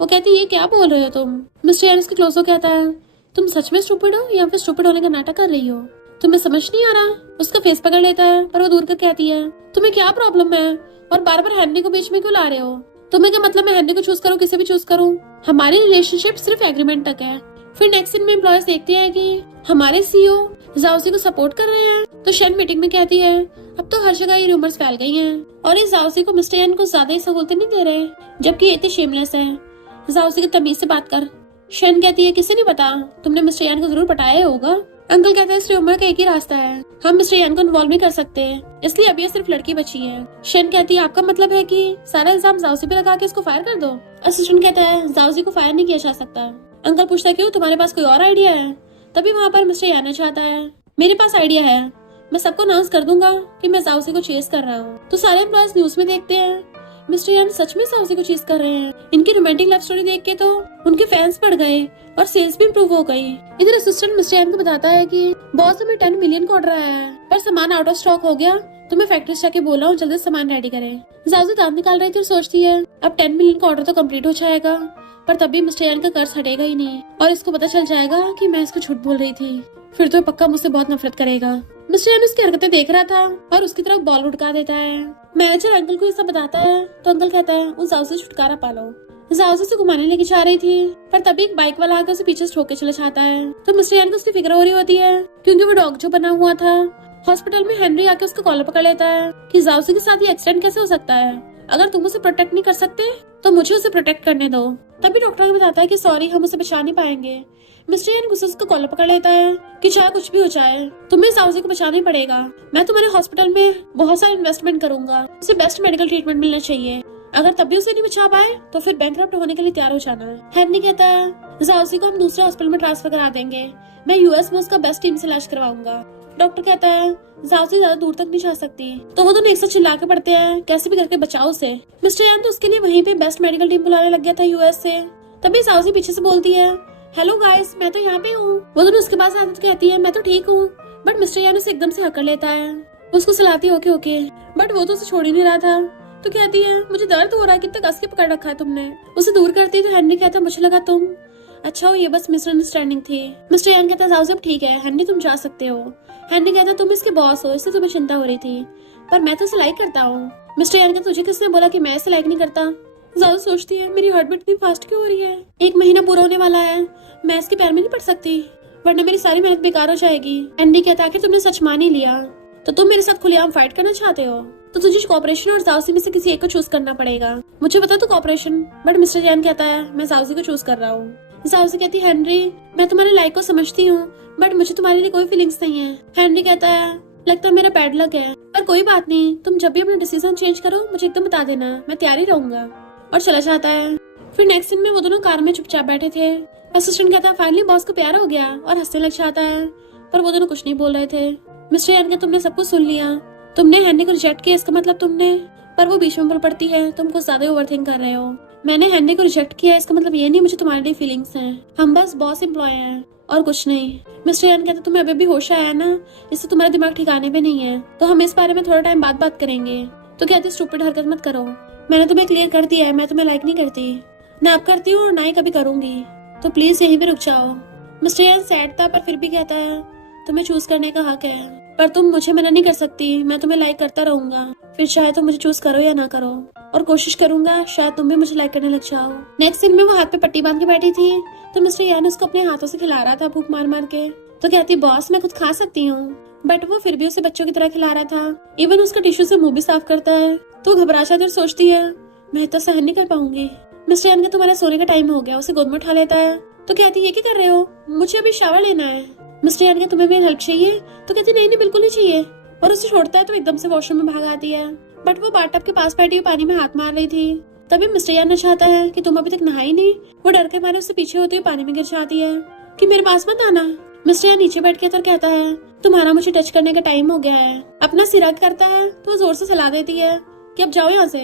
वो कहती है ये क्या बोल रहे हो तुम। मिस्टर यान उसके क्लोज हो कहता है तुम सच में स्टूपिड हो या फिर स्टूपिड होने का नाटक कर रही हो, तुम्हें समझ नहीं आ रहा। उसका फेस पकड़ लेता है पर वो दूर कर कहती है तुम्हें क्या प्रॉब्लम है और बार बार हैंडी को बीच में क्यों ला रहे हो, तुम्हें क्या मतलब मैं हैंडी को चूज करूँ किसे भी चूज करूँ, हमारी रिलेशनशिप सिर्फ एग्रीमेंट तक है। फिर नेक्स्ट सीन में एम्प्लॉयज देखते हैं कि हमारे सीईओ जाओसी को सपोर्ट कर रहे हैं। तो शन मीटिंग में कहती है अब तो हर जगह ये रूमर्स फैल गई हैं और इस जाओसी को मिस्टर यान को ज्यादा ही सहूलतें नहीं दे रहे, जबकि ये इतने शेमलेस है। जाओसी की तमीज से बात कर। शन कहती है किसे नहीं पता, तुमने मिस्टर यान को जरूर पटाया होगा। अंकल कहता है इस रूमर का एक ही रास्ता है, हम मिस्टर यान को इन्वॉल्व नहीं कर सकते, इसलिए अब ये सिर्फ लड़की बची है। शन कहती है आपका मतलब है कि सारा इल्जाम जाओसी पे लगा के इसको फायर कर दो। असिस्टेंट कहता है जाओसी को फायर नहीं किया जा सकता। अंकल पूछता है क्यों, तुम्हारे पास कोई और आइडिया है। तभी वहाँ पर मिस्टर यान चाहता है मेरे पास आइडिया है, मैं सबको अनाउंस कर दूंगा कि मैं जाओसी को चेस कर रहा हूँ। तो सारे एम्प्लॉयज न्यूज में देखते हैं मिस्टर यान सच में जाओसी को चेस कर रहे हैं। इनकी रोमांटिक लव स्टोरी देख के तो उनके फैंस बढ़ गए और सेल्स भी इम्प्रूव हो गई। इधर असिस्टेंट मिस्टर यान को बताता है कि बॉस हमें 10 मिलियन का ऑर्डर आया है पर सामान आउट ऑफ स्टॉक हो गया, तो मैं फैक्ट्री से जाके बोल रहा हूँ जल्दी सामान रेडी करें। जाओसी दांत निकाल रही थी और सोचती है अब 10 मिलियन का ऑर्डर तो कम्प्लीट हो जाएगा पर तभी मिस्टर यान का कर्ज हटेगा ही नहीं और इसको पता चल जाएगा कि मैं इसको झूठ बोल रही थी, फिर तो पक्का मुझसे बहुत नफरत करेगा। मिस्टर यान उसकी हरकतें देख रहा था और उसकी तरफ बॉल उठका देता है। मैनेजर अंकल को ये सब बताता है तो अंकल कहता है उस जाओसी से छुटकारा पालो। जाओसी से घुमाने लेके जा रही थी पर तभी एक बाइक वाला आकर उसे पीछे से ठोक के चला जाता है। तो मिस्टर यान को उसकी फिक्र हो रही होती है क्योंकि वो डॉग जो बना हुआ था हॉस्पिटल में हेनरी आके उसका कॉलर पकड़ लेता है कि जाओसी के साथ ये एक्सीडेंट कैसे हो सकता है, अगर तुम उसे प्रोटेक्ट नहीं कर सकते तो मुझे उसे प्रोटेक्ट करने दो। तभी डॉक्टर बताता है कि सॉरी हम उसे बचा नहीं पाएंगे। मिस्टर यान गुस्से से उसका कॉलर पकड़ लेता है कि चाहे कुछ भी हो जाए तुम्हें जाओसी को बचाना ही पड़ेगा, मैं तुम्हारे हॉस्पिटल में बहुत सारा इन्वेस्टमेंट करूंगा, उसे बेस्ट मेडिकल ट्रीटमेंट मिलना चाहिए, अगर तब भी उसे नहीं बचा पाए तो फिर बैंकरप्ट होने के लिए तैयार हो जाना है। हेनरी कहता है जाओसी को हम दूसरे हॉस्पिटल में ट्रांसफर करा देंगे, मैं यूएस में उसका बेस्ट टीम से इलाज करवाऊंगा। डॉक्टर कहता है जाओसी ज्यादा दूर तक नहीं जा सकती। तो वो दोनों एक साथ चिल्ला के पड़ते हैं कैसे भी करके बचाओ उसे। मिस्टर यान तो उसके लिए वहीं पे बेस्ट मेडिकल टीम बुलाने लग गया था यूएस से। तभी जाओसी पीछे से बोलती है हेलो गाइस मैं तो यहाँ पे हूँ। वो दोनों उसके पास आते कहती है मैं तो ठीक हूँ, बट मिस्टर यान उसे एकदम से हकड़ लेता है। उसको सिलाती है ओके बट वो तो उसे छोड़ ही नहीं रहा था। तो कहती है मुझे दर्द हो रहा है, कितना कस के पकड़ रखा है तुमने। उसे दूर करती है तो हेनरी कहता है मुझे लगा तुम अच्छा हो, ये बस मिसअंडरस्टैंडिंग थी। मिस्टर यान कहता है जाओ सब ठीक है हेनरी तुम जा सकते हो। हेनरी कहता है तुम इसके बॉस हो इससे तुम्हें चिंता हो रही थी, पर मैं तो इसे लाइक करता हूँ। मिस्टर यान कहता तुझे किसने बोला कि मैं इसे लाइक नहीं करता। जाओ सोचती है मेरी हार्ट बीट इतनी फास्ट क्यों हो रही है, 1 महीना पूरा होने वाला है, मैं इसके पैर में नहीं पड़ सकती वरना मेरी सारी मेहनत बेकार हो जाएगी। हेनरी कहता है कि तुमने सच मान ही लिया तो तुम मेरे साथ खुलेआम फाइट करना चाहते हो, तो तुझे कॉपरेशन और जाओसी में से किसी एक को चूज करना पड़ेगा। मुझे पता तो कॉपरेशन, बट मिस्टर यान कहता है मैं जाओसी को चूज कर रहा हूँ। जाओसी कहती है हेनरी मैं तुम्हारे लाइक को समझती हूँ बट मुझे तुम्हारे लिए कोई फीलिंग्स नहीं है। हेनरी कहता है लगता है मेरा बैड लक है, पर कोई बात नहीं, तुम जब भी अपना डिसीजन चेंज करो मुझे एकदम बता देना, मैं तैयार ही रहूंगा। और चला जाता है। फिर नेक्स्ट दिन में वो दोनों कार में चुपचाप बैठे थे। असिस्टेंट कहता है फाइनली बॉस को प्यार हो गया और हंसने लग जाता है, पर वो दोनों कुछ नहीं बोल रहे थे। मिस्टर यान का तुमने सब कुछ सुन लिया, तुमने हेनरी को रिजेक्ट किया इसका मतलब तुमने, पर वो बीच में बोल पड़ती है तुम कुछ ज्यादा ओवरथिंक कर रहे हो। मैंने हेनरी को रिजेक्ट किया इसका मतलब ये नहीं मुझे तुम्हारे लिए फीलिंग्स हैं, हम बस बॉस एम्प्लॉय हैं और कुछ नहीं। मिस्टर यान कहता तुम्हें अभी भी होश आया ना, इससे तुम्हारा दिमाग ठिकाने पे नहीं है, तो हम इस बारे में थोड़ा टाइम बाद बात करेंगे। तो कहते स्टूपिड हरकत मत करो, मैंने तुम्हें क्लियर कर दिया है मैं तुम्हें लाइक नहीं करती, ना अब करती हूँ और ना ही कभी करूंगी, तो प्लीज यहीं पे रुक जाओ। मिस्टर यान सैड था पर फिर भी कहता है तुम्हें चूज करने का हक है, पर तुम मुझे मना नहीं कर सकती, मैं तुम्हें लाइक करता रहूंगा, फिर शायद तुम मुझे चूज करो या ना करो, और कोशिश करूंगा शायद तुम भी मुझे लाइक करने लग जाओ। नेक्स्ट सीन में वो हाथ पे पट्टी बांध के बैठी थी, तो मिस्टर यान उसको अपने हाथों से खिला रहा था भूख मार मार के। तो कहती बॉस मैं खुद खा सकती हूँ, बट वो फिर भी उसे बच्चों की तरह खिला रहा था, इवन उसका टिश्यू से मुंह भी साफ करता है। तो घबरा जाती और सोचती है मैं तो सहन नहीं कर पाऊंगी। मिस्टर यान का तुम्हारा सोने का टाइम हो गया, उसे गोद में उठा लेता है। तो कहती ये क्या कर रहे हो, मुझे अभी शावर लेना है। मिस्टर यान का तुम्हें मेरी हेल्प चाहिए, तो कहती नहीं नहीं बिल्कुल नहीं चाहिए, और उसे छोड़ता है तो एकदम से वॉशरूम में भाग आती है। बट वो बाथटब के पास बैठी हुई पानी में हाथ मार रही थी। तभी मिस्टर यान चाहता है कि तुम अभी तक नहाई नहीं। वो डर के मारे उससे पीछे होते हुए पानी में गिर जाती है कि मेरे पास मत आना। मिस्टर यान नीचे बैठ के तो कहता है तुम्हारा मुझे टच करने का टाइम हो गया है। अपना सिरा करता है तो वो जोर से सलाह देती है कि अब जाओ यहाँ से,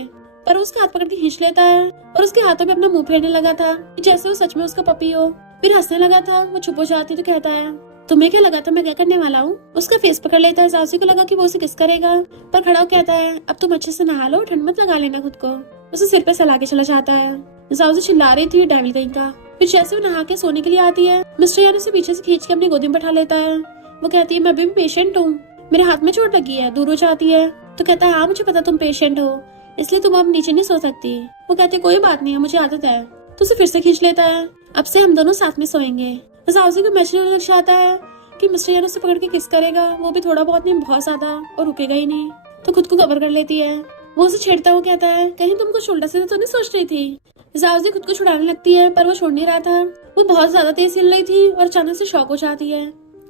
पर उसका हाथ पकड़ के खींच लेता है और उसके हाथों में अपना मुंह फेरने लगा था जैसे वो सच में उसका पपी हो। फिर हंसने लगा था। वो चुप हो जाती तो कहता है तुम्हें क्या लगा था मैं क्या करने वाला हूँ। उसका फेस पकड़ लेता है। जाउजी को लगा कि वो उसे किस करेगा, पर खड़ा हो कहता है अब तुम अच्छे से नहा लो, ठंड मत लगा लेना खुद को। उसे सिर पे सला के चला जाता है। जाउजी चिल्ला रही थी डेविल कहीं का। फिर जैसे वो नहा के सोने के लिए आती है, मिस्टर यान उसे पीछे से खींच के अपनी गोदी में बैठा लेता है। वो कहती है मैं अभी भी पेशेंट हूँ, मेरे हाथ में चोट लगी है। दूर हो जाती है तो कहता है हाँ मुझे पता तुम पेशेंट हो, इसलिए तुम अब नीचे नहीं सो सकती। वो कहती है कोई बात नहीं है, मुझे आदत है। तो उसे फिर से खींच लेता है। अब से हम दोनों साथ में सोएंगे। जाउजी को मैच लग जाता है कि मिस्टर यान उसे पकड़ के किस करेगा, वो भी थोड़ा बहुत नहीं बहुत ज्यादा, और रुकेगा ही नहीं। तो खुद को कवर कर लेती है। वो उसे छेड़ता हुआ कहता है कहीं तुम कुछ उल्टा सीधा तो नहीं सोच रही थी। जाउजी खुद को छुड़ाने लगती है पर वो छोड़ नहीं रहा था। वो बहुत ज्यादा तेज हिल रही थी और अचानक से शॉक हो जाती है।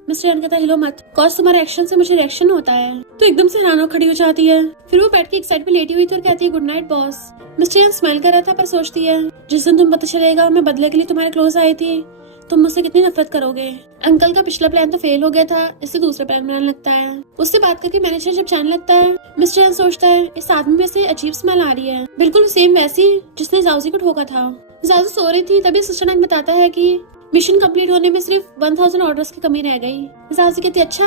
मिस्टर यान कहता है हिलो मत, कॉज तुम्हारे एक्शन से मुझे रिएक्शन होता है। तो एकदम से हैरान खड़ी हो जाती है। फिर वो बैठ के एक साइड पे लेटी हुई थी और कहती है गुड नाइट बॉस। मिस्टर यान स्माइल कर रहा था पर सोचती है जिस दिन तुम पता चलेगा मैं बदले के लिए तुम्हारे क्लोज आई थी, तुम मुझसे कितनी नफरत करोगे। अंकल का पिछला प्लान तो फेल हो गया था, इसलिए दूसरा प्लान बनाने लगता है। उससे बात करके मैनेजर जब जाने लगता है, मिस्टर यान सोचता है इस आदमी में से अजीब स्मेल आ रही है, बिल्कुल सेम वैसी जिसने जाउजी को ठोका था। जाउजी सो रही थी तभी असिस्टेंट बताता है कि मिशन कंप्लीट होने में सिर्फ 1000 ऑर्डर्स की कमी रह गई। जाउजी कहती अच्छा।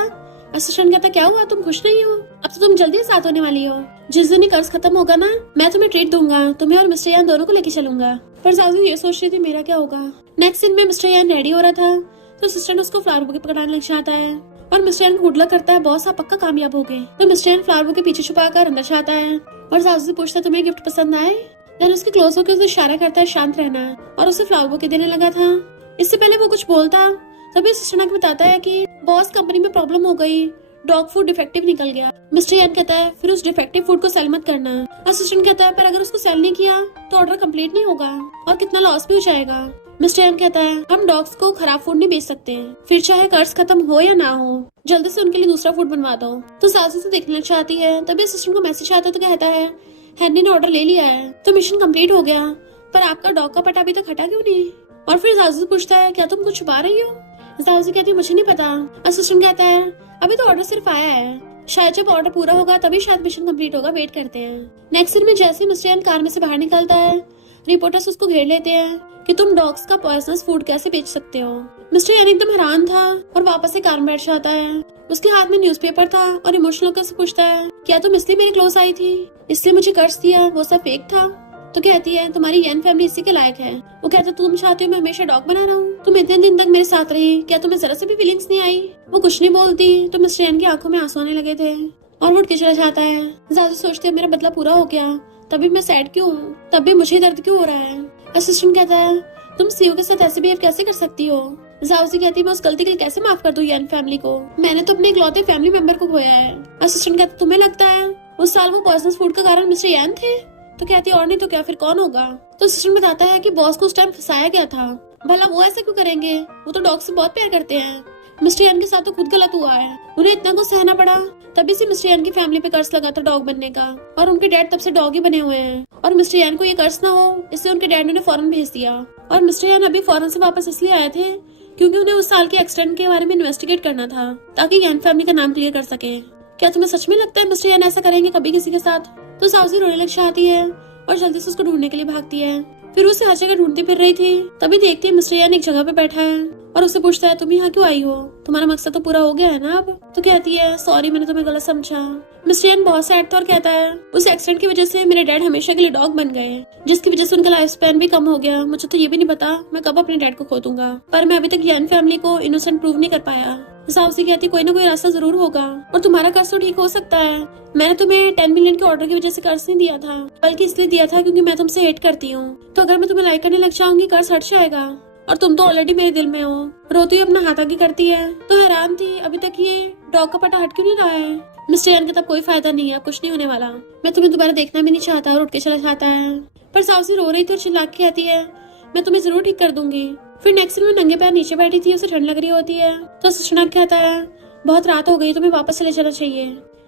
असिस्टेंट कहता क्या हुआ, तुम खुश नहीं हो, अब तो तुम जल्दी साथ होने वाली हो। जिस दिन कर्ज खत्म होगा ना, मैं तुम्हें ट्रीट दूंगा, तुम्हें और मिस्टर यान दोनों को लेके चलूंगा। पर जाउजी ये सोच रही थी मेरा क्या होगा। नेक्स्ट सीन में मिस्टर यान रेडी हो रहा था तो असिस्टेंट उसको फ्लावर बुके पकड़ाने लग जाता है और मिस्टर यान को गुड लक करता है बॉस आप पक्का कामयाब हो गए। तो मिस्टर यान फ्लावर बुके पीछे छुपा कर अंदर जाता है और जाउजी से पूछता है तुम्हें गिफ्ट पसंद आए। देन उसके क्लोज होकर उसे इशारा करता है शांत रहना और उसे फ्लावर बुके देने लगा था। इससे पहले वो कुछ बोलता तभी असिस्टेंट बताता है कि बॉस कंपनी में प्रॉब्लम हो गई, डॉग फूड डिफेक्टिव निकल गया। मिस्टर यान कहता है फिर उस डिफेक्टिव फूड को सेल मत करना। असिस्टेंट कहता है पर अगर उसको सेल नहीं किया तो ऑर्डर कंप्लीट नहीं होगा और कितना लॉस भी हो जाएगा। मिस्टर यान कहता है हम डॉग्स को खराब फूड नहीं बेच सकते, फिर चाहे कर्ज खत्म हो या ना हो, जल्दी से उनके लिए दूसरा फूड बनवा दो। तो सासू से देखने लग जाती है तभी असिस्टेंट को मैसेज आता है तो कहता है हैनी ने ऑर्डर ले लिया है तो मिशन कंप्लीट हो गया, पर आपका डॉग का पटा अभी तक हटा क्यों नहीं। और फिर सासू से पूछता है क्या तुम कुछ छुपा रही हो। सासू कहती है मुझे नहीं पता। असिस्टेंट कहता है अभी तो ऑर्डर सिर्फ आया है, शायद जब ऑर्डर पूरा होगा तभी शायद मिशन कंप्लीट होगा, वेट करते हैं। नेक्स्ट सीन में जैसे ही मिस्टर यान कार में से बाहर निकलता है, रिपोर्टर्स उसको घेर लेते हैं कि तुम डॉग्स का पॉइजनस फूड कैसे बेच सकते हो। मिस्टर यान एकदम हैरान था और वापस से कार में बैठ जाता है। उसके हाथ में न्यूज़पेपर था और इमोशनल होकर से पूछता है क्या तुम इसलिए मेरे क्लोज आई थी, इसलिए मुझे कर्ज दिया, वो सब फेक था। तो कहती है तुम्हारी यान फैमिली इसी के लायक है। वो कहता तुम चाहते हो मैं हमेशा डॉग बना रहा हूँ, तुम इतने दिन तक मेरे साथ रही, क्या तुम्हें जरा से भी फीलिंग्स नहीं आई। वो कुछ नहीं बोलती तो मिस्टर यान की आंखों में आंसू आने लगे थे और वो उठ के चला जाता है। ज्यादा सोचते मेरा बदला पूरा हो गया, तभी मैं सैड क्यों हूँ, तब भी मुझे दर्द क्यों हो रहा है। असिस्टेंट कहता है तुम सीओ के साथ ऐसे बिहेव कैसे कर सकती हो। जाउजी कहती है मैं उस गलती के लिए कैसे माफ कर दूं यान फैमिली को, मैंने तो अपने इकलौते फैमिली मेंबर को खोया है। असिस्टेंट कहता तुम्हें लगता है उस साल वो पॉइजनस फूड का कारण मिस्टर यान थे। तो कहती है और नहीं तो क्या, फिर कौन होगा। तो असिस्टेंट बताता है कि बॉस को उस टाइम फंसाया गया था, भला वो ऐसा क्यों करेंगे, वो तो डॉग से बहुत प्यार करते हैं। मिस्टर यान के साथ तो खुद गलत हुआ है, उन्हें इतना कुछ सहना पड़ा, तभी से मिस्टर यान की फैमिली पे कर्ज लगा था डॉग बनने का, और उनके डैड तब से डॉग ही बने हुए हैं। और मिस्टर यान को ये कर्ज ना हो इसलिए उनके डैड ने उन्हें फौरन भेज दिया। और मिस्टर यान अभी फौरन से वापस इसलिए आए थे क्योंकि उन्हें उस साल के एक्सीडेंट के बारे में इन्वेस्टिगेट करना था ताकि यान फैमिली का नाम क्लियर कर सके। क्या तुम्हें सच में लगता है मिस्टर यान ऐसा करेंगे कभी किसी के साथ। तो साउजी रोने लग जाती है और जल्दी से उसको ढूंढने के लिए भागती है। फिर उसे हर जगह ढूंढती फिर रही थी, तभी देखती है मिस्टर यान एक जगह पे बैठा है और उससे पूछता है तुम यहाँ क्यों आई हो, तुम्हारा मकसद तो पूरा हो गया है ना अब। तो कहती है सॉरी मैंने तुम्हें गलत समझा। मिस्टर यान बहुत सैड था और कहता है उस एक्सीडेंट की वजह से मेरे डैड हमेशा के लिए डॉग बन गए, जिसकी वजह से उनका लाइफ स्पैन भी कम हो गया। मुझे तो ये भी नहीं पता मैं कब अपने डैड को खो दूंगा, पर मैं अभी तक यान फैमिली को इनोसेंट प्रूव नहीं कर पाया। साउसी कहती कोई ना कोई रास्ता जरूर होगा और तुम्हारा कर्ज तो ठीक हो सकता है। मैंने तुम्हें 10 मिलियन के ऑर्डर की वजह से कर्ज नहीं दिया था, बल्कि इसलिए दिया था क्योंकि मैं तुमसे हेट करती हूँ। तो अगर मैं तुम्हें लाइक करने लग जाऊंगी कर्ज हट जाएगा, और तुम तो ऑलरेडी मेरे दिल में हो। रोती हुई अपना हाथ आगे करती है। तो हैरान थी अभी तक ये डॉग का पटा हट क्यों नहीं रहा है। मिस्टर यान का तब कोई फायदा नहीं है, कुछ नहीं होने वाला, मैं तुम्हें दोबारा देखना भी नहीं चाहता, और उठ के चला जाता है। पर साउसी रो रही थी और चिल्ला के कहती है मैं तुम्हें जरूर ठीक कर दूंगी। फिर नेक्स्ट में नंगे पैर नीचे बैठी थी, उसे ठंड लग रही होती है। तो असिस्टेंट कहता है बहुत रात हो गई, तुम्हें वापस चले जाना चाहिए।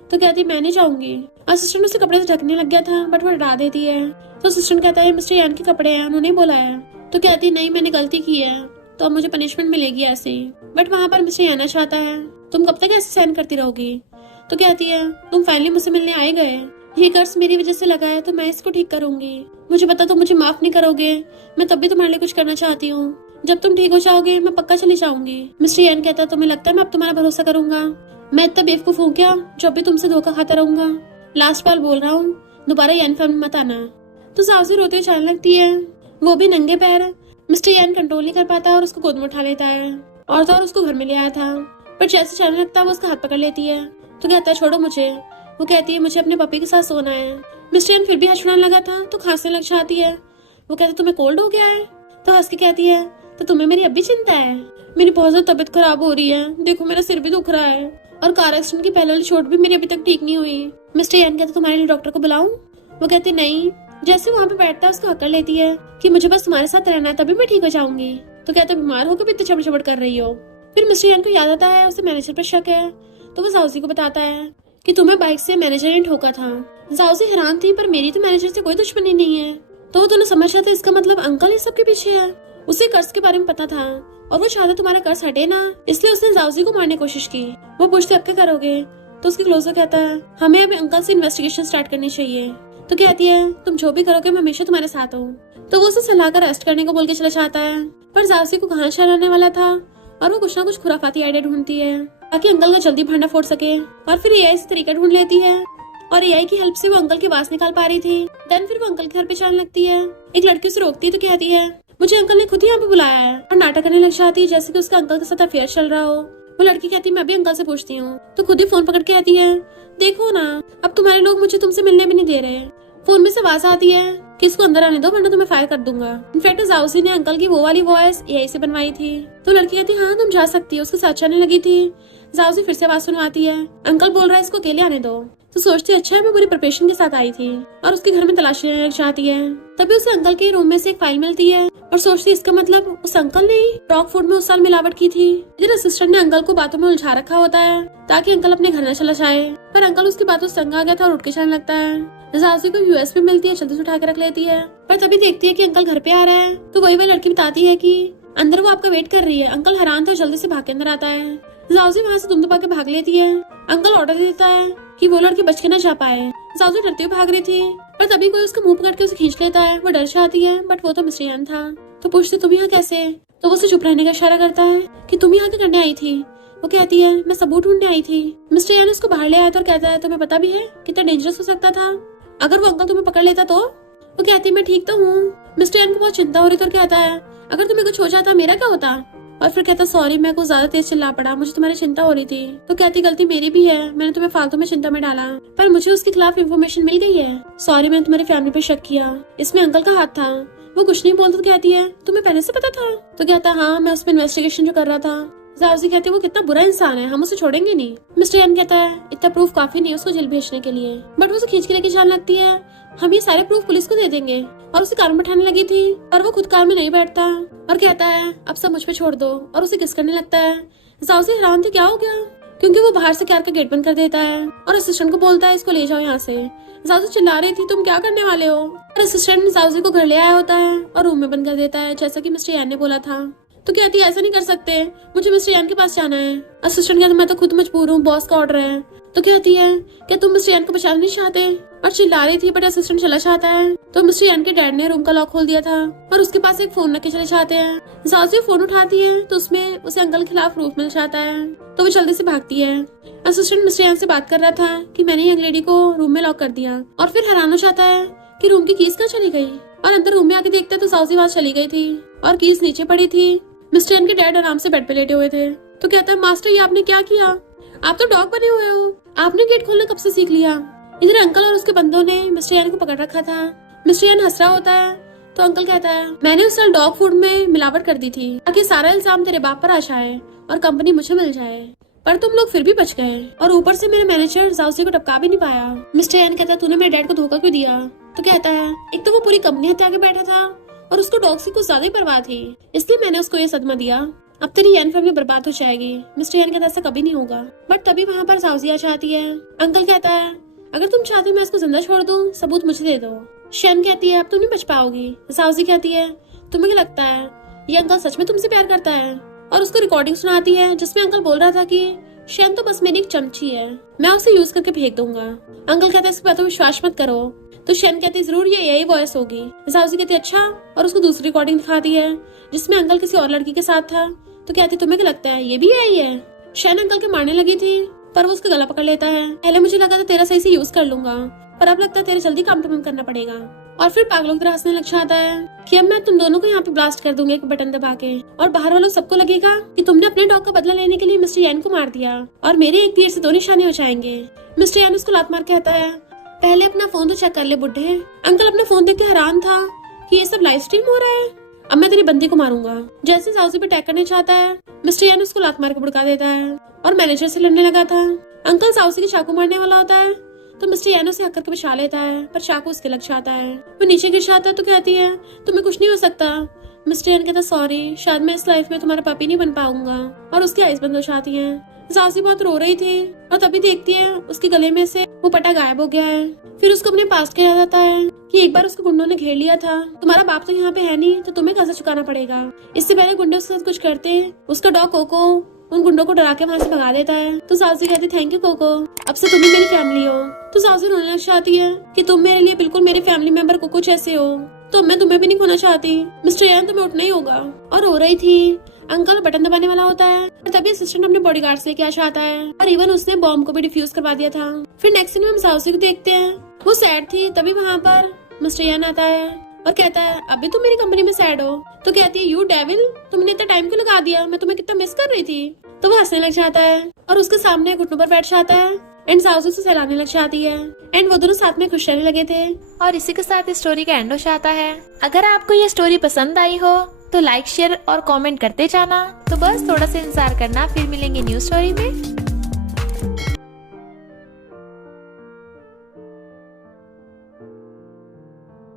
तो कहती मैं नहीं जाऊंगी। असिस्टेंट उसे कपड़े से ढकने लग गया था बट वो हटा देती है। तो असिस्टेंट कहता है मिस्टर यान के कपड़े हैं, उन्होंने बोला है। तो कहती नहीं मैंने गलती की है तो अब मुझे पनिशमेंट मिलेगी ऐसे ही। बट वहाँ पर मिस्टर याना चाहता है तुम कब तक ऐसे सहन करती रहोगी। तो कहती है तुम फाइनली मुझसे मिलने आए गए, ये कर्ज मेरी वजह से लगा है तो मैं इसको ठीक करूंगी। मुझे पता तुम मुझे माफ नहीं करोगे, मैं तब भी तुम्हारे लिए कुछ करना चाहती हूँ। जब तुम ठीक हो जाओगे मैं पक्का चली जाऊंगी। मिस्टर यान कहता है तुम्हें लगता है मैं अब तुम्हारा भरोसा करूंगा? मैं इतना बेवकूफ हूँ क्या जो भी तुमसे धोखा खाता रहूंगा? लास्ट बार बोल रहा हूँ दोबारा यान फैमिली मत आना। तो साउजी रोते हुए जाने लगती है, वो भी नंगे पैर। मिस्टर यान कंट्रोल नहीं कर पाता और उसको गोद में उठा लेता है और तो और उसको घर में ले आया था। पर जैसे चलने लगता है वो उसका हाथ पकड़ लेती है। तो कहता है छोड़ो मुझे। वो कहती है मुझे अपने पपी के साथ सोना है। मिस्टर यान फिर भी हंसने लगा था तो खांसने लग जाती है। वो कहता है तुम्हें कोल्ड हो गया है? तो हंस के कहती है तो तुम्हें मेरी अब भी चिंता है? मेरी बहुत ज्यादा तबीयत खराब हो रही है, देखो मेरा सिर भी दुख रहा है और कार एक्सीडेंट की पहले वाली चोट भी मेरी अभी तक ठीक नहीं हुई। मिस्टर यान कहता तुम्हारे लिए डॉक्टर को बुलाऊं? वो कहती नहीं। जैसे वहाँ पे बैठता है उसको हक्कर लेती है कि मुझे बस तुम्हारे साथ रहना है तभी मैं ठीक हो जाऊंगी। तो कहता बीमार होकर भी इतने चबड़ चबड़ कर रही हो। फिर मिस्टर यान को याद आता है उसे मैनेजर पर शक है तो वो साउजी को बताता है कि तुम्हें बाइक से मैनेजर ने ठोका था। साउजी हैरान थी पर मेरी तो मैनेजर से कोई दुश्मनी नहीं है। तो वो दोनों समझ जाते इसका मतलब अंकल ही सबके पीछे है। उसे कर्ज के बारे में पता था और वो चाहता तुम्हारा कर्ज हटे ना, इसलिए उसने जाउजी को मारने की कोशिश की। वो पूछते अब क्या करोगे? तो उसके क्लोजर कहता है हमें अभी अंकल से इन्वेस्टिगेशन स्टार्ट करनी चाहिए। तो कहती है तुम जो भी करोगे मैं हमेशा तुम्हारे साथ हूँ। तो वो उसे सलाह कर अरेस्ट करने को बोल के चला जाता है पर जाउजी को कहाँ शहराने वाला था और वो कुछ ना कुछ खुराफाती आइडिया ढूंढती है ताकि अंकल का जल्दी भांडा फोड़ सके। और फिर एआई से तरीका ढूंढ लेती है और एआई की हेल्प से वो अंकल की आवाज निकाल पा रही थी। देन फिर वो अंकल के घर पे जाने लगती है। एक लड़की उसे रोकती है तो कहती है मुझे अंकल ने खुद ही यहाँ पे बुलाया है और नाटक करने लग जाती है जैसे कि उसका अंकल के साथ अफेयर चल रहा हो। वो लड़की कहती है मैं भी अंकल से पूछती हूँ। तो खुद ही फोन पकड़ के कहती है देखो ना अब तुम्हारे लोग मुझे तुमसे मिलने भी नहीं दे रहे। फोन में से आवाज आती है कि इसको अंदर आने दो वरना तुम्हें फायर कर दूंगा। इनफैक्ट जाउसी ने अंकल की वो वाली वॉइस एआई से बनवाई थी। तो लड़की कहती है हाँ तुम जा सकती हो, उसके साथ चलने लगी थी। जाउसी फिर से आवाज सुनवाती है अंकल बोल रहा है इसको अकेले आने दो। तो सोचती अच्छा है मैं पूरी प्रिपरेशन के साथ आई थी और उसके घर में तलाशी लेने लग जाती है। तभी उसे अंकल के रूम में से एक फाइल मिलती है और सोचती इसका मतलब उस अंकल ने डॉग फूड में उस साल मिलावट की थी। इधर असिस्टेंट ने अंकल को बातों में उलझा रखा होता है ताकि अंकल अपने घर न चला जाए, पर अंकल उसकी बातों से तंग आ गया था और उठ के चलने लगता है। जाउसी को यूएस में मिलती है, जल्दी से उठा के रख लेती है पर तभी देखती है कि अंकल घर पे आ रहा है। तो वही लड़की बताती है कि अंदर वो आपका वेट कर रही है। अंकल हैरान था जल्दी से भाग के अंदर आता है। जाउसी वहाँ से दुम दुबा के भाग लेती है। अंकल ऑर्डर देता है कि वो लड़की बच के न जा पाए। जाउसी डरती हुई भाग रही थी पर तभी कोई उसका मुंह पकड़ के उसे खींच लेता है। वो डर जाती है बट वो तो मिस्टर यान था। तो पूछती तुम यहाँ कैसे? तो वो उसे चुप रहने का इशारा करता है कि तुम यहाँ क्या करने आई थी? वो कहती है मैं सबूत ढूंढने आई थी। मिस्टर यान उसको बाहर ले आया था और कहता है तुम्हें पता भी है कितना डेंजरस हो सकता था अगर वो अंकल तुम्हें पकड़ लेता तो? वो कहती है मैं ठीक तो हूँ। मिस्टर यान को बहुत चिंता हो रही थी और कहता है अगर तुम्हें कुछ हो जाता मेरा क्या होता? और फिर कहता सॉरी मैं कुछ ज्यादा तेज चिल्ला पड़ा, मुझे तुम्हारी चिंता हो रही थी। तो कहती गलती मेरी भी है, मैंने तुम्हें फालतू में चिंता में डाला पर मुझे उसके खिलाफ इन्फॉर्मेशन मिल गई है। सॉरी मैंने तुम्हारी फैमिली पे शक किया, इसमें अंकल का हाथ था। वो कुछ नहीं बोलती तो कहती है तुम्हें पहले से पता था? तो कहता हाँ मैं उस पर इन्वेस्टिगेशन जो कर रहा था। जाउसी कहती है वो कितना बुरा इंसान है, हम उसे छोड़ेंगे नहीं। मिस्टर यान कहता है इतना प्रूफ काफी नहीं है उसको जेल भेजने के लिए, बट वो उसे खींच के लेके जाने लगती है। हम ये सारे प्रूफ पुलिस को दे देंगे और उसे कार में बैठाने लगी थी पर वो खुद कार में नहीं बैठता और कहता है अब सब मुझ पे छोड़ दो और उसे किस करने लगता है। जाउसी हैरान थी क्या हो गया क्योंकि वो बाहर से कार का गेट बंद कर देता है और असिस्टेंट को बोलता है इसको ले जाओ यहाँ से। जाउसी चिल्ला रही थी तुम क्या करने वाले हो? और असिस्टेंट जाउसी को घर ले आया होता है और रूम में बंद कर देता है जैसा कि मिस्टर यान ने बोला था। तो कहती है ऐसा नहीं कर सकते, मुझे मिस्टर यान के पास जाना है। असिस्टेंट कहता मैं तो खुद मजबूर हूँ, बॉस का ऑर्डर है। तो कहती है क्या तुम मिस्टर यान को बचाना नहीं चाहते? और चिल्ला रही थी बट असिस्टेंट चला जाता है। तो मिस्टर यान के डैड ने रूम का लॉक खोल दिया था और उसके पास एक फोन रख के चले जाते हैं। जाउसी फोन उठाती है तो उसमें उसे अंकल के खिलाफ प्रूफ मिल जाता है तो वो जल्दी से भागती है। असिस्टेंट मिस्टर यान से बात कर रहा था कि मैंने यंग लेडी को रूम में लॉक कर दिया और फिर हैरान हो जाता है कि रूम की कीज कहाँ चली गई और अंदर रूम में आके देखता है तो जाउसी वहां चली गई थी और कीज नीचे पड़ी थी। मिस्टर यान के डैड आराम से बेड पे लेटे हुए थे। तो कहता है मास्टर ये आपने क्या किया? आप तो डॉग बने हुए हो, आपने गेट खोलना कब से सीख लिया? इधर अंकल और उसके बंदों ने मिस्टर यान को पकड़ रखा था। मिस्टर यान हंस रहा होता है तो अंकल कहता है मैंने उस साल डॉग फूड में मिलावट कर दी थी ताकि सारा इल्जाम तेरे बाप पर आ जाए और कंपनी मुझे मिल जाए, पर तुम लोग फिर भी बच गए और ऊपर से मेरे मैनेजर जाउसी को टपका भी नहीं पाया। मिस्टर यान कहता है तूने मेरे डैड को धोखा क्यों दिया? तो कहता है एक तो वो पूरी कंपनी हत्या के बैठा था और उसको डॉग से कुछ ज्यादा ही परवाह थी, इसलिए मैंने उसको ये सदमा दिया। अब तेरी यन फैमिली बर्बाद हो जाएगी। मिस्टर यन कहता है ऐसा कभी नहीं होगा। बट तभी वहाँ पर साउजिया चाहती है। अंकल कहता है अगर तुम चाहती हो मैं इसको जिंदा छोड़ दूं, सबूत मुझे दे दो। शन कहती है अब तुम नहीं बच पाओगी। साउजी कहती है तुम्हें क्या लगता है ये अंकल सच में तुमसे प्यार करता है? और उसको रिकॉर्डिंग सुनाती है जिसमें अंकल बोल रहा था कि शन तो बस मेरी एक चमची है, मैं उसे यूज करके फेंक दूंगा। अंकल कहते हैं इस बात पर विश्वास मत करो। तो शन कहती है जरूर ये यही वॉइस होगी। साउजी कहती है अच्छा, और उसको दूसरी रिकॉर्डिंग दिखाती है जिसमें अंकल किसी और लड़की के साथ था। तो कहती है तुम्हें क्या लगता है ये भी यही है? शन अंकल के मारने लगी थी पर वो उसका गला पकड़ लेता है। पहले मुझे लगा था तेरा सही से यूज कर लूंगा, पर अब लगता है तेरे जल्दी कॉम्प्रोमाइज करना पड़ेगा। और फिर पागलों की तरह हंसने लग जाता है कि अब मैं तुम दोनों को यहाँ पे ब्लास्ट कर दूंगी एक बटन दबा के, और बाहर वालों सबको लगेगा कि तुमने अपने डॉग का बदला लेने के लिए मिस्टर यान को मार दिया और मेरे एक तीर से 2 निशाने हो जाएंगे। मिस्टर यान उसको लात मार कहता है पहले अपना फोन तो चेक कर ले बुड्ढे। अंकल अपना फोन देख के हैरान था कि ये सब लाइव स्ट्रीम हो रहा है। अब मैं तेरी बंदी को मारूंगा। जैसे साउजी पे अटैक करने चाहता है मिस्टर यान उसको लात मार के भड़का देता है और मैनेजर से लड़ने लगा था। अंकल साउजी की चाकू मारने वाला होता है तो मिस्टर यानो से हक करके बचा लेता है, पर चाकू उसके लग जाता है। वो नीचे गिर जाता है तो कहती है तुम्हें कुछ नहीं हो सकता। मिस्टर यान कहता सॉरी, शायद मैं इस लाइफ में तुम्हारा पापी नहीं बन पाऊंगा, और उसकी आइज बंद हो जाती है। साउजी बहुत रो रही थी और तभी देखती है उसके गले में से वो पटा गायब हो गया है। फिर उसको अपने पास किया जाता है कि एक बार उसको गुंडों ने घेर लिया था, तुम्हारा बाप तो यहाँ पे है नहीं तो तुम्हें कर्जा चुकाना पड़ेगा। इससे पहले गुंडे उसके साथ कुछ करते, उसका डॉग कोको उन गुंडों को डरा के वहाँ से भगा देता है। तो साउजी कहती थैंक यू कोको, अब से तुम ही मेरी फैमिली हो। तो साउजी रोने लग जाती है कि तुम मेरे लिए बिल्कुल मेरे फैमिली मेंबर कोको जैसे हो, तो मैं तुम्हें भी नहीं खोना चाहती। मिस्टर यान तुम्हें उठना ही होगा। और रो रही थी। अंकल बटन दबाने वाला होता है और तभी असिस्टेंट अपने बॉडीगार्ड लेके आ जाता है, और इवन उसने बॉम्ब को भी डिफ्यूज करवा दिया था। फिर नेक्स्ट सीन में हम साउजी को देखते हैं, वो सैड थी। तभी वहाँ पर मिस्टर यान आता है और कहता है अभी तुम मेरी कंपनी में सैड हो? तो कहती है यू डेविल, तुमने इतना टाइम क्यों लगा दिया, मैं तुम्हें कितना मिस कर रही थी। तो वो हंसने लग जाता है और उसके सामने घुटनों पर बैठ जाता है एंड साउजी से सहलाने लग जाती है एंड वो दोनों साथ में खुश रहने लगे थे। और इसी के साथ इस स्टोरी का एंड हो जाता है। अगर आपको ये स्टोरी पसंद आई हो तो लाइक शेयर और कमेंट करते जाना। तो बस थोड़ा सा इंतजार करना, फिर मिलेंगे न्यू स्टोरी में।